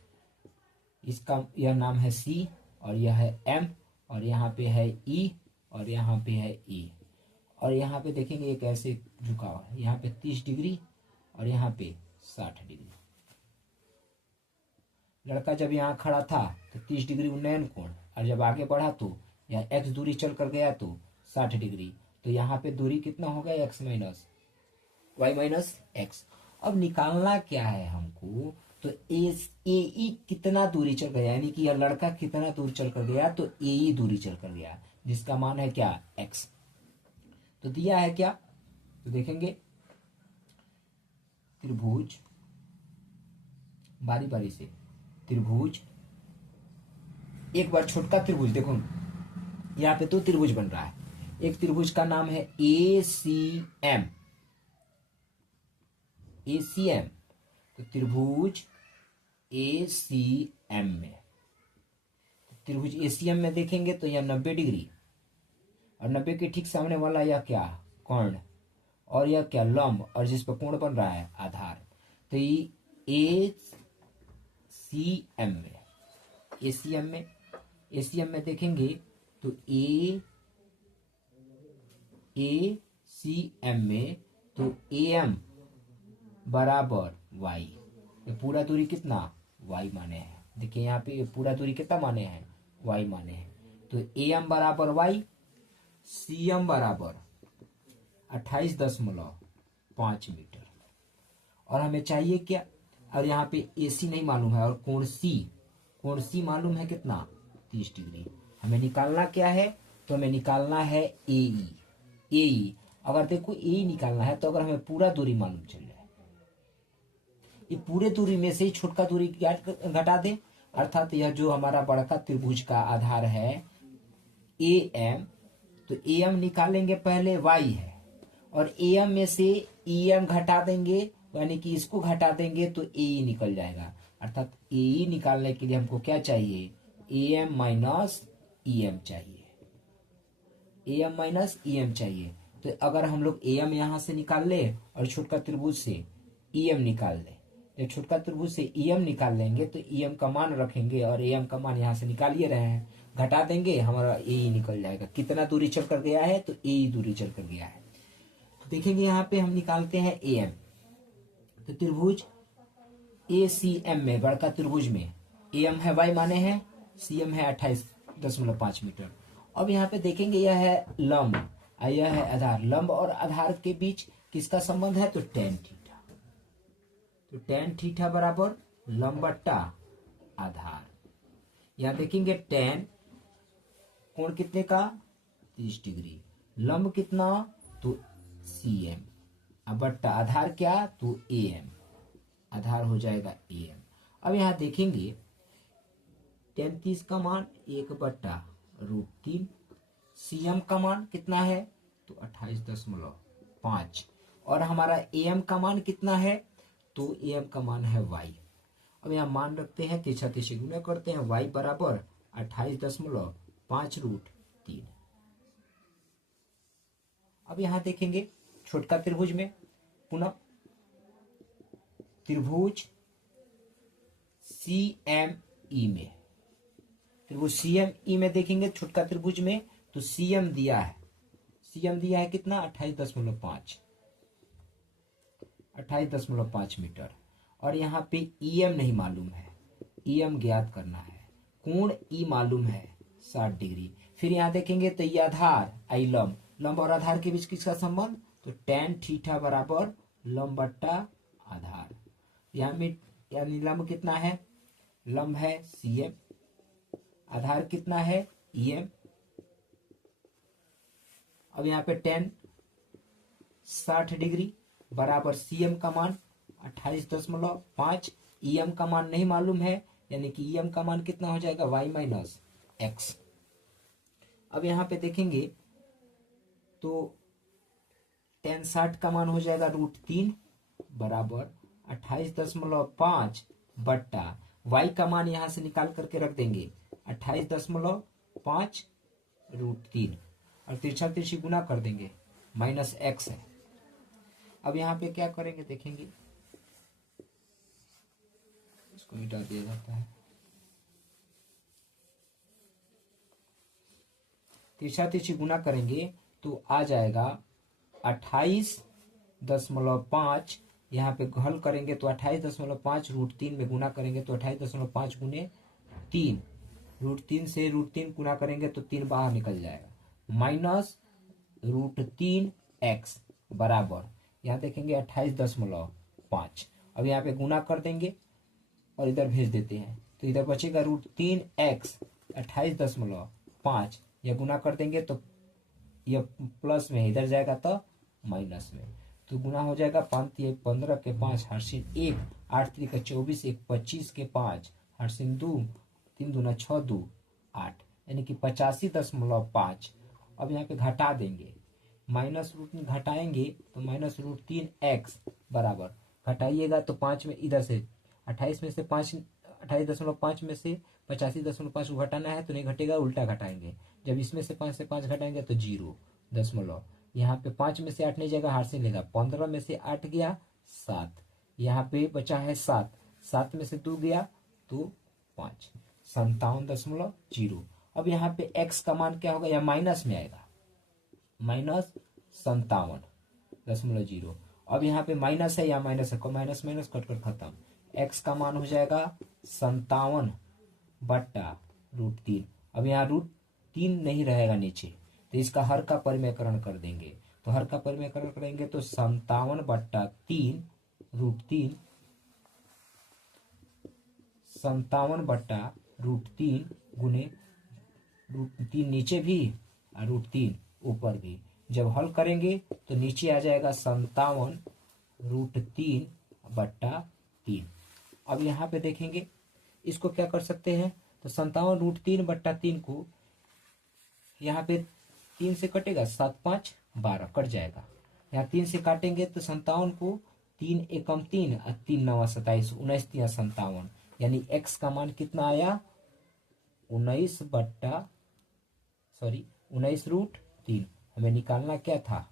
इसका यह नाम है सी और यह है एम और यहाँ पे है ई और यहाँ पे है ई और यहाँ पे देखेंगे एक ऐसे झुकाव है, यहाँ पे 30 डिग्री और यहाँ पे 60 डिग्री। लड़का जब यहाँ खड़ा था तो 30 डिग्री उन्नयन कोण और जब आगे बढ़ा तो यह एक्स दूरी चल कर गया तो 60 डिग्री। तो यहाँ पे दूरी कितना हो गया x minus y minus x. अब निकालना क्या है हमको, तो ए ई कितना दूरी चल गया यानी कि यह लड़का कितना दूर चल कर गया, तो ए ई दूरी चल कर गया जिसका मान है क्या एक्स। तो दिया है क्या, तो देखेंगे त्रिभुज, बारी बारी से त्रिभुज, एक बार छोटका त्रिभुज, देखो यहाँ पे 2 त्रिभुज बन रहा है। एक त्रिभुज का नाम है ACM, ACM, तो त्रिभुज ACM में, त्रिभुज ACM में देखेंगे तो यह 90 डिग्री और 90 के ठीक सामने वाला यह क्या कर्ण और यह क्या लंब और जिस पर कोण बन रहा है आधार। तो ये ACM में, ACM में, ACM में देखेंगे तो ACM में तो AM बराबर y, ये पूरा दूरी कितना y माने हैं। देखिए यहाँ पे पूरा दूरी कितना माने हैं y माने हैं। तो AM बराबर y, CM बराबर 28.5 मीटर और हमें चाहिए क्या, और यहाँ पे AC नहीं मालूम है और कोण C मालूम है कितना 30 डिग्री। हमें निकालना क्या है, तो हमें निकालना है AE। अगर देखो AE निकालना है तो अगर हमें पूरा दूरी मालूम चल जाए, ये पूरे दूरी में से ही छोटका दूरी घटा दे, अर्थात यह जो हमारा बड़का त्रिभुज का आधार है AM, तो AM निकालेंगे पहले y है और AM में से EM घटा देंगे यानी कि इसको घटा देंगे तो AE निकल जाएगा। अर्थात AE निकालने के लिए हमको क्या चाहिए, AM माइनस EM चाहिए, AM माइनस EM चाहिए। तो अगर हम लोग AM यहाँ से निकाल ले और छोटका त्रिभुज से EM निकाल ले, जब छोटका त्रिभुज से EM निकाल लेंगे तो EM का मान रखेंगे और AM का मान यहाँ से निकाल ही रहे हैं, घटा देंगे हमारा AE निकल जाएगा। कितना दूरी चल कर गया है, तो AE दूरी चल कर गया है। तो देखेंगे यहाँ पे हम निकालते हैं AM, तो त्रिभुज ACM में, बड़का त्रिभुज में AM है y माने हैं, CM है 28.5 मीटर। अब यहाँ पे देखेंगे यह है लंब और यह है आधार। लंब और आधार के बीच किसका संबंध है, तो tan थीटा। तो tan थीटा बराबर लंब बट्टा आधार। यहाँ देखेंगे tan कोण कितने का 30 डिग्री, लंब कितना तो CM, अब बट्टा आधार क्या तो AM, आधार हो जाएगा AM। अब यहाँ देखेंगे tan 30 का मान 1/√3, CM का मान कितना है तो 28.5 और हमारा AM का मान कितना है, तो AM का मान है y। अब यहाँ मान रखते हैं, तिरछा तिरछी गुणा करते हैं, y बराबर 28.5√3। अब यहाँ देखेंगे छोटका त्रिभुज में, पुनः त्रिभुज CME में, त्रिभुज CME में देखेंगे छोटका त्रिभुज में तो CM दिया है, CM दिया है कितना 28.5 मीटर और यहाँ पे EM नहीं मालूम है, EM ज्ञात करना है, कोण E मालूम है 60 डिग्री। फिर यहाँ देखेंगे तो ये आधार आई लंब, लंब और आधार के बीच किसका संबंध, तो tan थीटा बराबर लंब बट्टा आधार। यहाँ में यानी लंब कितना है, लंब है CM, आधार कितना है EM। अब यहाँ पे tan 60 डिग्री बराबर CM का मान 28.5, EM का मान नहीं मालूम है यानी कि EM का मान कितना हो जाएगा y माइनस एक्स। अब यहाँ पे देखेंगे तो tan 60 का मान हो जाएगा √3 बराबर 28.5 बट्टा y का मान यहां से निकाल करके रख देंगे 28.5 √3 और तिरछा तिरछी गुना कर देंगे -x है। अब यहाँ पे क्या करेंगे देखेंगे, इसको मिटा दिया जाता है, तिरछा तिरछी गुना करेंगे तो आ जाएगा 28.5, यहाँ पे हल करेंगे तो 28.5 √3 में गुना करेंगे तो 28.5 गुने 3, √3 से √3 गुना करेंगे तो 3 बाहर निकल जाएगा -√3x बराबर यहाँ देखेंगे 28.5। अब यहाँ पे गुना कर देंगे और इधर भेज देते हैं तो इधर बचेगा √3x 28.5, यह गुना कर देंगे तो यह प्लस में इधर जाएगा तो माइनस में, तो गुना हो जाएगा 5 15 के 5 हर्षिन 1 8 3 का 24 1 25 के 5 हर्षिन 2 3 दूना 6 2 8 यानी कि 85.5। अब यहाँ पे घटा देंगे -√3 घटाएंगे तो -√3x बराबर घटाइएगा तो 5 में इधर से 28 में से 5 28.5 में से 85.5 को घटाना है तो नहीं घटेगा, उल्टा घटाएंगे। जब इसमें से 5 घटाएंगे तो 0 दशमलव, यहाँ पे 5 में से 8 नहीं जाएगा, हार से लेगा 15 में से 8 गया 7, यहाँ पे बचा है 7 7 में से 2 गया तो 5 57.0। अब यहाँ पे x का मान क्या होगा, या माइनस में आएगा -57.0। अब यहाँ पे माइनस है या माइनस है, माइनस माइनस कट कर खत्म, x का मान हो जाएगा 57 बट्टा √3। अब यहाँ √3 नहीं रहेगा नीचे तो इसका हर का परिमेयकरण कर देंगे, तो हर का परिमेयकरण करेंगे तो 57/3 √3 57/3 गुने √3 नीचे भी और √3 ऊपर भी। जब हल करेंगे तो नीचे आ जाएगा 57√3/3। अब यहाँ पे देखेंगे इसको क्या कर सकते हैं, तो 57√3/3 को यहाँ पे 3 से कटेगा 7 5 12 कट जाएगा, यहाँ 3 से काटेंगे तो 57 को 3 एकम 3 और 3 9 27 19 3 57, यानी x का मान कितना आया 19√3। हमें निकालना क्या था,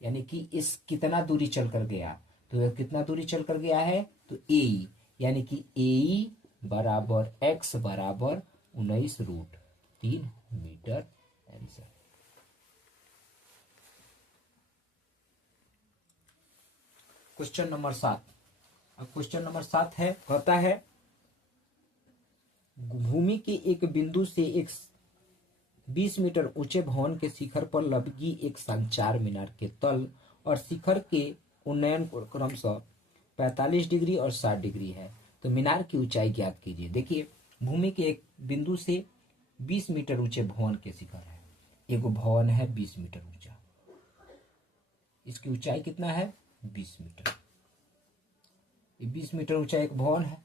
यानी कि इस कितना दूरी चल कर गया, तो कितना दूरी चल कर गया है तो AE, यानी कि AE बराबर x बराबर 19√3 मीटर आंसर। Question number 7। अब क्वेश्चन नंबर 7 है, कहता है भूमि के एक बिंदु से एक 20 मीटर ऊंचे भवन के शिखर पर लगी एक संचार मीनार के तल और शिखर के उन्नयन क्रमशः 45 डिग्री और 60 डिग्री है, तो मीनार की ऊंचाई ज्ञात कीजिए। देखिए भूमि के एक बिंदु से 20 मीटर ऊंचे भवन के शिखर है, एक भवन है 20 मीटर ऊंचा, इसकी ऊंचाई कितना है 20 मीटर, ये 20 मीटर ऊंचा एक भवन है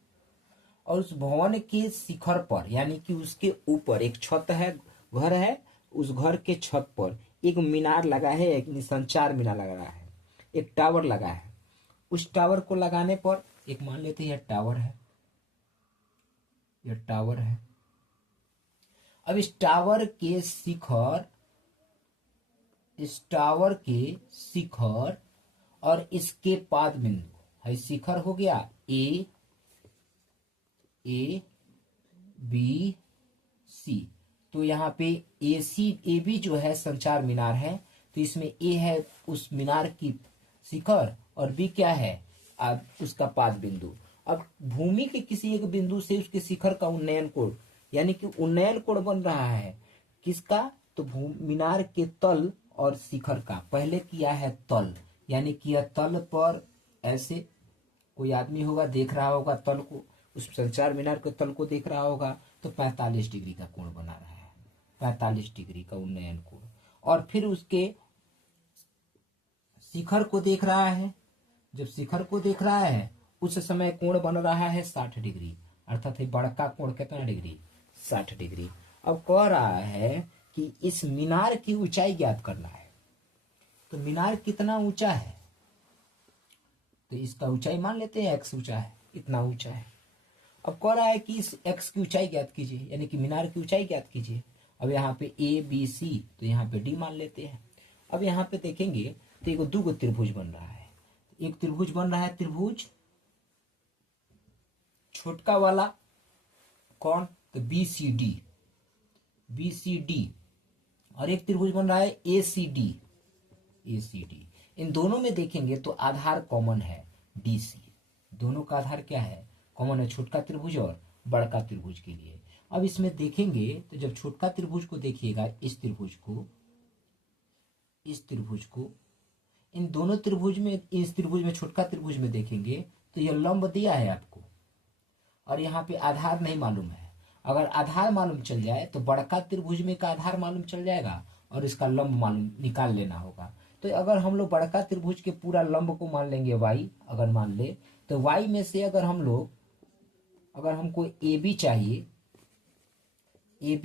और उस भवन के शिखर पर यानी कि उसके ऊपर एक छत है, घर है, उस घर के छत पर एक मीनार लगा है, एक संचार मीनार लगा है, एक टावर लगा है। उस टावर को लगाने पर एक मान लेते हैं यह टावर है, यह टावर है। अब इस टावर के शिखर और इसके पाद बिंदु है, शिखर हो गया A B C, तो यहाँ पे AB जो है संचार मीनार है, तो इसमें A है उस मीनार की शिखर और B क्या है अब उसका पाद बिंदु। अब भूमि के किसी एक बिंदु से उसके शिखर का उन्नयन कोण, यानी कि उन्नयन कोण बन रहा है किसका, तो मीनार के तल और शिखर का। पहले किया है तल, यानी कि यह तल पर ऐसे कोई आदमी होगा देख रहा होगा तल को, उस संचार मीनार के तल को देख रहा होगा, तो 45 डिग्री का कोण बना रहा है, 45 डिग्री का उन्नयन कोण। और फिर उसके शिखर को देख रहा है, जब शिखर को देख रहा है उस समय कोण बन रहा है 60 डिग्री, अर्थात बड़का कोण कितना डिग्री 60 डिग्री। अब कह रहा है कि इस मीनार की ऊंचाई ज्ञात करना है। तो मीनार कितना ऊंचा है, तो इसका ऊंचाई मान लेते हैं x ऊंचा है, इतना ऊंचा है। अब कह रहा है कि इस x की ऊंचाई ज्ञात कीजिए, यानी कि मीनार की ऊंचाई ज्ञात कीजिए। अब यहाँ पे a b c, तो यहाँ पे d मान लेते हैं। अब यहाँ पे देखेंगे तो एक दो त्रिभुज बन रहा है। एक त्रिभुज बन रहा है, त्रिभुज छोटका वाला कौन, तो बी सी डी, और एक त्रिभुज बन रहा है ए सी डी। इन दोनों में देखेंगे तो आधार कॉमन है डी सी। दोनों का आधार क्या है, कॉमन है, छोटका त्रिभुज और बड़का त्रिभुज के लिए। अब इसमें देखेंगे तो जब छोटका त्रिभुज को देखिएगा, इस त्रिभुज को इन दोनों त्रिभुज में, इस त्रिभुज में छोटका त्रिभुज में देखेंगे तो यह लंब दिया है आपको, और यहाँ पे आधार नहीं मालूम है। अगर आधार मालूम चल जाए तो बड़का त्रिभुज में का आधार मालूम चल जाएगा और इसका लंब मालूम निकाल लेना होगा। तो अगर हम लोग बड़का त्रिभुज के पूरा लंब को मान लेंगे y, अगर मान ले तो y में से अगर हमको ए बी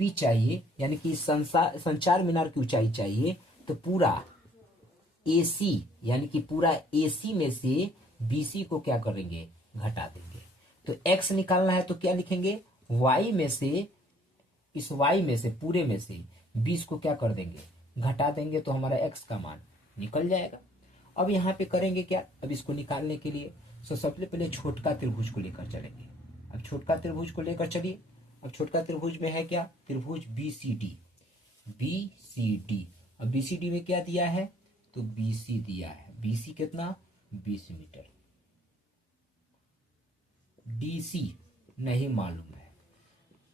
चाहिए, यानी कि संचार मीनार की ऊंचाई चाहिए, तो पूरा ए सी, यानी कि पूरा ए सी में से बी सी को क्या करेंगे, घटा देंगे। तो x निकालना है तो क्या लिखेंगे, y में से, इस y में से, पूरे में से 20 को क्या कर देंगे, घटा देंगे, तो हमारा x का मान निकल जाएगा। अब यहाँ पे करेंगे क्या, अब इसको निकालने के लिए सबसे पहले छोटका त्रिभुज को लेकर चलेंगे। अब छोटका त्रिभुज को लेकर चलिए। अब छोटका त्रिभुज में है क्या, त्रिभुज बी सी डी। अब बी सी डी में क्या दिया है, तो बी सी दिया है, बी सी कितना, 20 मीटर। डी सी नहीं मालूम है,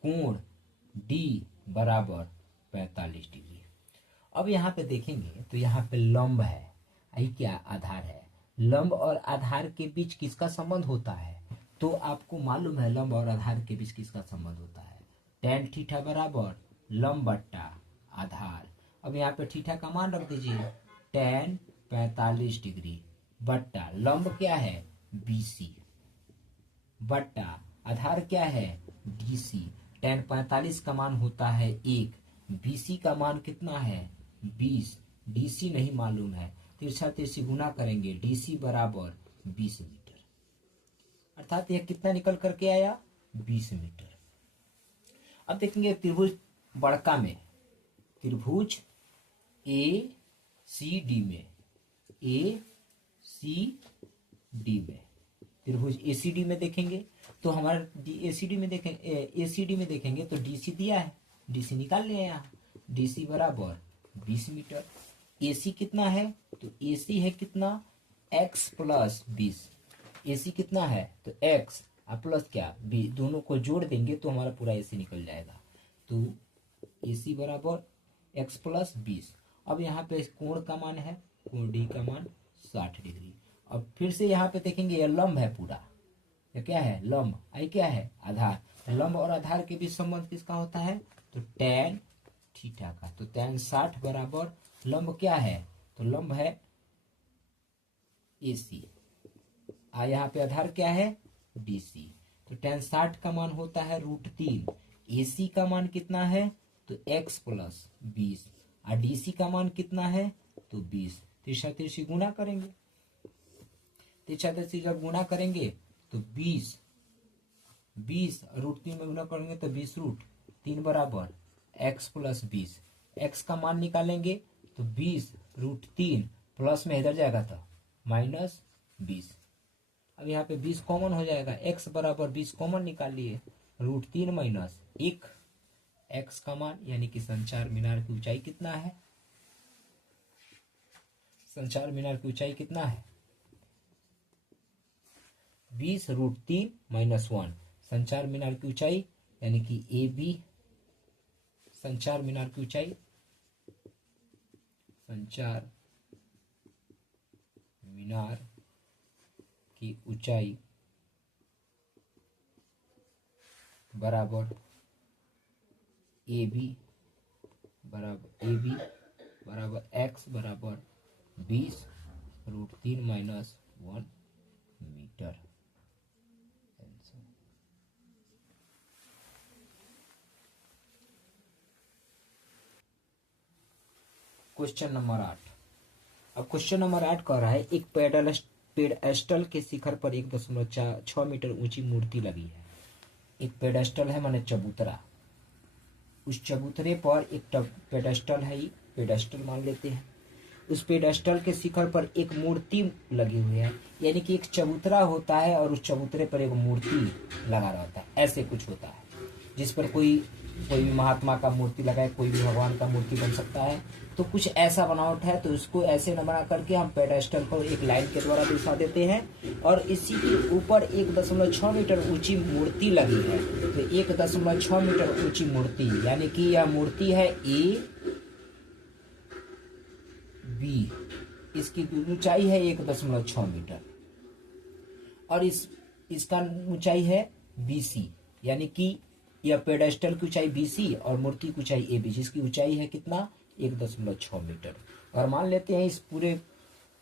कोण डी बराबर 45 डिग्री। अब यहाँ पे देखेंगे तो यहाँ पे लंब है, यही क्या, आधार है। लंब और आधार के बीच किसका संबंध होता है, तो आपको मालूम है लंब और आधार के बीच किसका संबंध होता है, tan थीटा बराबर लंब बट्टा आधार। अब यहाँ पे थीटा का मान रख दीजिए, tan 45 डिग्री बट्टा लंब क्या है, BC, बट्टा आधार क्या है, DC। tan 45 का मान होता है 1, BC का मान कितना है, 20, DC नहीं मालूम है, तिरछा तिरछी गुना करेंगे, DC बराबर 20 मीटर, अर्थात यह कितना निकल करके आया, 20 मीटर। अब देखेंगे त्रिभुज बड़का में, त्रिभुज ए सी डी में, त्रिभुज एसीडी में देखेंगे तो हमारा एसीडी में देखेंगे तो डीसी दिया है, डीसी निकाल लिया यहाँ, डीसी बराबर 20 मीटर। एसी कितना है, तो एसी है कितना, x प्लस 20। एसी कितना है, तो x प्लस क्या, b, दोनों को जोड़ देंगे तो हमारा पूरा एसी निकल जाएगा। तो एसी बराबर x प्लस 20। अब यहाँ पे कोण का मान है, कोण डी का मान 60 डिग्री। अब फिर से यहाँ पे देखेंगे यह लंब है पूरा, ये क्या है, लंब, आई क्या है, आधार। लंब और आधार के बीच संबंध किसका होता है, तो tan थीटा का। तो tan 60 बराबर लंब क्या है, तो लंब है AC, यहाँ पे आधार क्या है, DC। तो tan 60 का मान होता है √3। AC का मान कितना है, तो x प्लस 20, और DC का मान कितना है, तो 20। तिरछा तिरछी गुना करेंगे, तिरछा तिरछी जब गुना करेंगे तो 20 √3 में गुना करेंगे तो 20√3 बराबर x प्लस 20। x का मान निकालेंगे तो 20 √3 प्लस में इधर जाएगा तो -20। अब यहाँ पे 20 कॉमन हो जाएगा, x बराबर 20 कॉमन निकाल लिए, √3 माइनस 1, x का मान, यानी कि संचार मीनार की ऊंचाई कितना है, संचार मीनार की ऊंचाई कितना है, 20 √3 माइनस 1। संचार मीनार की ऊंचाई यानी कि AB, संचार मीनार की ऊंचाई, संचार मीनार की ऊंचाई बराबर AB बराबर x बराबर 20 √3 माइनस 1 मीटर। Question number 8। अब क्वेश्चन नंबर 8 कह रहा है एक पेडस्टल के शिखर पर 1.6 मीटर ऊंची मूर्ति लगी है। एक पेडस्टल है माने चबूतरा, उस चबूतरे पर एक पेडस्टल है, पेडस्टल मान लेते हैं। उस पेडस्टल के शिखर पर एक मूर्ति लगी हुई है, यानी कि एक चबूतरा होता है और उस चबूतरे पर एक मूर्ति लगा रहता है, ऐसे कुछ होता है जिस पर कोई भी महात्मा का मूर्ति लगाए, कोई भी भगवान का मूर्ति बन सकता है। तो कुछ ऐसा बनावट है, तो इसको ऐसे न बना करके हम पेडस्टल को एक लाइन के द्वारा दर्शा देते हैं और इसी के ऊपर 1.6 मीटर ऊंची मूर्ति लगी है। तो 1.6 मीटर ऊंची मूर्ति, यानी कि यह मूर्ति है ए बी, इसकी ऊंचाई है 1.6 मीटर और इसका ऊंचाई है BC, यानी कि यह पेडेस्टल की ऊंचाई BC और मूर्ति की ऊंचाई AB, जिसकी ऊंचाई है कितना 1.6 मीटर। और मान लेते हैं इस पूरे,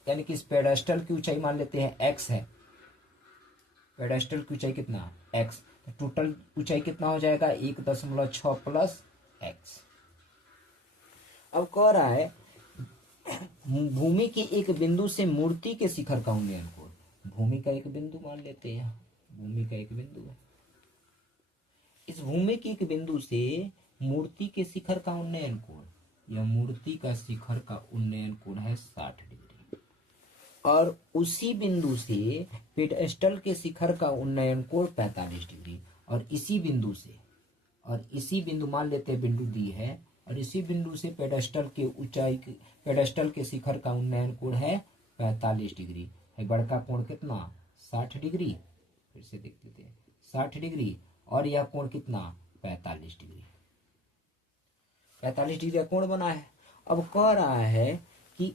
यानी कि इस पेडेस्टल की ऊंचाई मान लेते हैं x है, पेडेस्टल की ऊंचाई कितना x, तो टोटल ऊंचाई कितना हो जाएगा 1.6 प्लस x। अब कह रहा है भूमि के एक बिंदु से मूर्ति के शिखर का उन्नयन कोण। भूमि का एक बिंदु मान लेते हैं, भूमि का एक बिंदु है, इस भूमि के एक बिंदु से मूर्ति के शिखर का उन्नयन कोण, यह मूर्ति का शिखर का उन्नयन कोण है 60 डिग्री और उसी बिंदु से पेडस्टल के शिखर का उन्नयन कोण 45 डिग्री और इसी बिंदु से, और इसी बिंदु मान लेते हैं बिंदु दी है, और इसी बिंदु से पेडस्टल के ऊंचाई, पेडस्टल के शिखर का उन्नयन कोण है 45 डिग्री है। बड़का कोण कितना 60 डिग्री, फिर से देख लेते हैं 60 डिग्री और यह कोण कितना 45 डिग्री, 45 डिग्री का कोण बना है। अब कह रहा है कि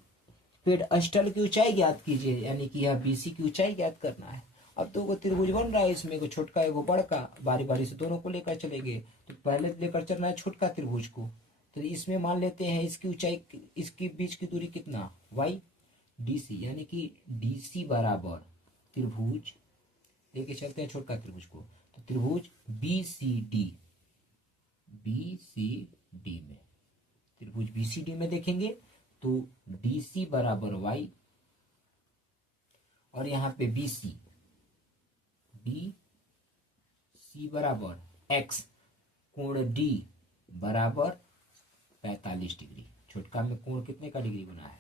पेडस्टल की ऊंचाई ज्ञात कीजिए, यानी कि यह BC की ऊंचाई ज्ञात करना है। अब तो त्रिभुज बन रहा है, इसमें एगो छोटका एगो बड़का, बारी बारी से दोनों को लेकर चलेंगे। तो पहले लेकर चलना है छोटका त्रिभुज को, तो इसमें मान लेते हैं इसकी ऊंचाई, इसकी बीच की दूरी कितना y DC, यानी कि DC बराबर त्रिभुज लेके चलते हैं छोटका त्रिभुज को, तो त्रिभुज BCD में, त्रिभुज BCD में देखेंगे तो DC बराबर y और यहाँ पे BC बराबर x, कोण D बराबर 45 डिग्री। छोटका में कोण कितने का डिग्री बना है,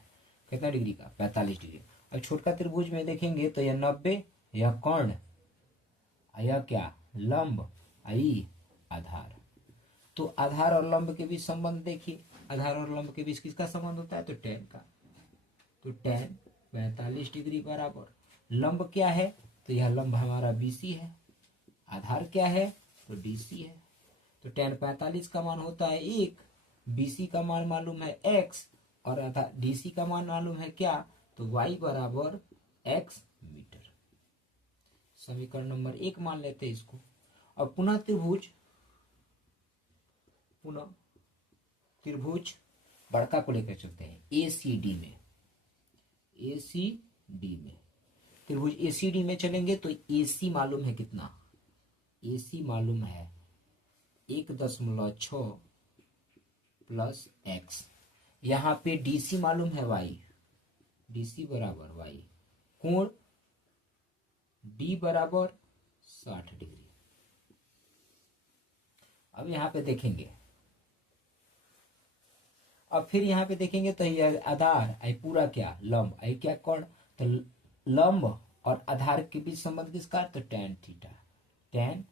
कितना डिग्री का 45 डिग्री। अब छोटका त्रिभुज में देखेंगे तो यह 90, यह कर्ण, यह क्या लंब, आई आधार। तो आधार और लंब के बीच संबंध देखिए, आधार और लंब के बीच किसका संबंध होता है, तो tan का। तो tan 45 डिग्री बराबर लंब क्या है, तो यह लंब हमारा BC है, आधार क्या है तो DC है। तो tan 45 का मान होता है 1, BC का मान मालूम है x और DC का मान मालूम है क्या, तो y बराबर x मीटर। समीकरण नंबर 1 मान लेते हैं इसको। अब पुनः त्रिभुज बड़का को लेकर चलते हैं ACD में, त्रिभुज ACD में चलेंगे तो AC मालूम है कितना, AC मालूम है 1.6 प्लस x, यहाँ पे DC मालूम है y, DC बराबर y, कोण D बराबर 60 डिग्री। अब यहाँ पे देखेंगे, अब फिर यहाँ पे देखेंगे तो यह आधार आई पूरा क्या लंब, आई क्या कोण, तो लंब और आधार के बीच संबंध किसका, तो tan थीटा, tan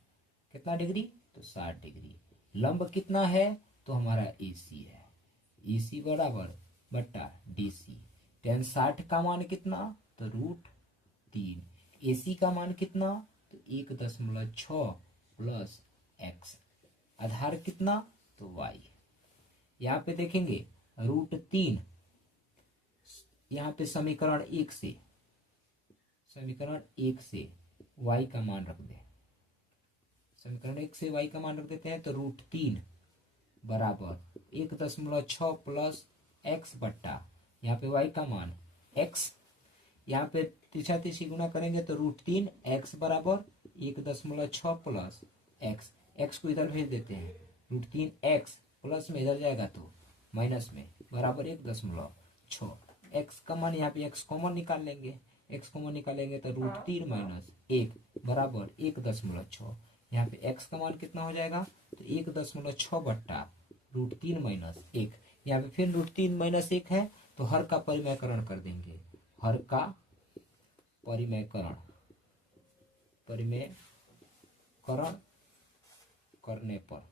कितना डिग्री तो 60 डिग्री। लंब कितना है तो हमारा AC है, AC बराबर बट्टा DC। tan 60 का मान कितना तो √3, AC का मान कितना तो 1.6 प्लस x, आधार कितना तो y। यहाँ पे देखेंगे √3, यहाँ पे समीकरण 1 से y का मान रख दे, समीकरण 1 से y का मान रख देते हैं तो √3 बराबर 1.6 प्लस x बट्टा यहाँ पे y का मान x, यहाँ पे तीसरा तीसरी गुना करेंगे तो √3 x बराबर 1.6 प्लस x, x को इधर भेज देते हैं, √3 x प्लस में इधर जाएगा तो माइनस में बराबर 1.6। एक्स का मान यहाँ पे एक्स कॉमन निकाल लेंगे, एक्स कॉमन निकालेंगे तो √3 माइनस 1 बराबर 1.6। यहाँ पे एक्स का मान कितना हो जाएगा, तो 1.6 बट्टा √3 माइनस 1। यहाँ पे फिर √3 माइनस 1 है तो हर का परिमेयकरण कर देंगे, हर का परिमेयकरण करने पर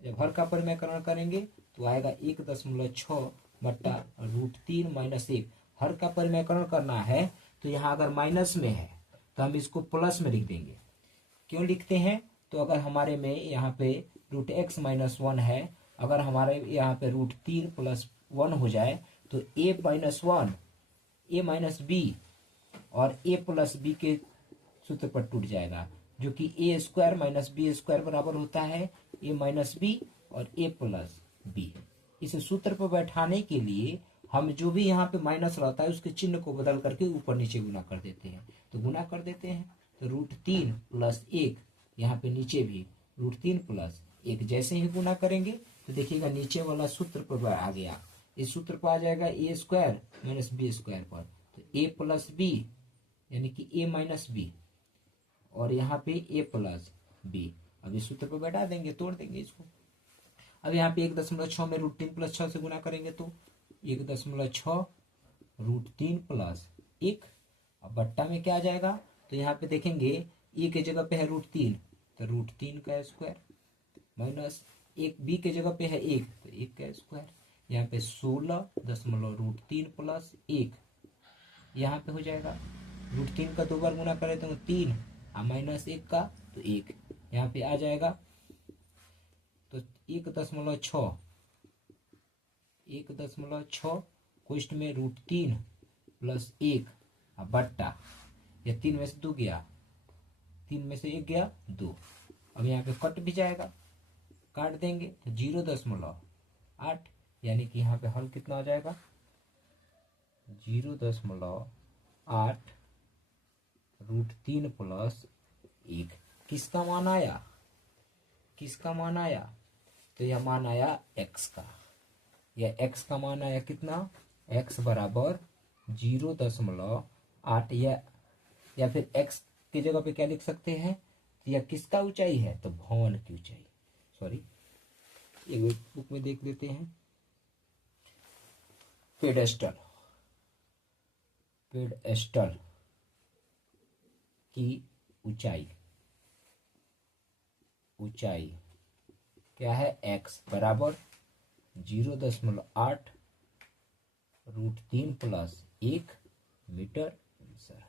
जब हर का परिमेयकरण करेंगे तो आएगा 1.6 बट्टा √3 माइनस 1। हर का परिमेयकरण करना है तो यहाँ अगर माइनस में है तो हम इसको प्लस में लिख देंगे। क्यों लिखते हैं, तो अगर हमारे में यहाँ पे √x माइनस 1 है, अगर हमारे यहाँ पे √3 प्लस 1 हो जाए तो a minus 1 a minus b और a प्लस बी के सूत्र पर टूट जाएगा, जो कि a square minus b square बराबर होता है a माइनस बी और a प्लस बी। इस सूत्र पर बैठाने के लिए हम जो भी यहाँ पे माइनस रहता है उसके चिन्ह को बदल करके ऊपर नीचे गुना कर देते हैं। तो गुना कर देते हैं तो √3 प्लस 1, यहाँ पे नीचे भी √3 प्लस 1। जैसे ही गुना करेंगे तो देखिएगा नीचे वाला सूत्र पर आ गया, इस सूत्र पर आ जाएगा a square minus b square पर, तो a प्लस बी यानी कि a माइनस बी और यहाँ पे a प्लस बी। अब इस सूत्र पर बैठा देंगे, तोड़ देंगे इसको। अब यहाँ पे 1.6 में √3 प्लस 6 से गुना करेंगे तो 1.6 √3 प्लस 1। अब बट्टा में क्या आ जाएगा, तो यहाँ पे देखेंगे ए के जगह पे है √3 तो √3 का स्क्वायर माइनस 1 बी के जगह पे है 1 तो 1 का स्क्वायर। यहाँ पे 16.√3 प्लस 1 यहाँ पे हो जाएगा। √3 का 2 बार गुना करें तो 3 और माइनस 1 का तो 1 यहाँ पे आ जाएगा। तो 1.6 क्वेश्चन में √3 प्लस 1 बट्टा, या 3 में से 2 गया, 3 में से 1 गया 2। अब यहाँ पे कट भी जाएगा, काट देंगे तो 0.8 यानी कि यहाँ पे हल कितना हो जाएगा 0.8 √3 प्लस 1। किसका मान आया, किसका मान आया, तो यह मान आया x का। यह x का मान आया कितना, x बराबर 0.8 या फिर x की जगह पे क्या लिख सकते हैं, यह किसका ऊंचाई है, तो भवन की ऊंचाई। सॉरी, एक बुक में देख लेते हैं। पेडेस्टल की ऊंचाई क्या है, x बराबर 0.8 √3 प्लस 1 मीटर। आंसर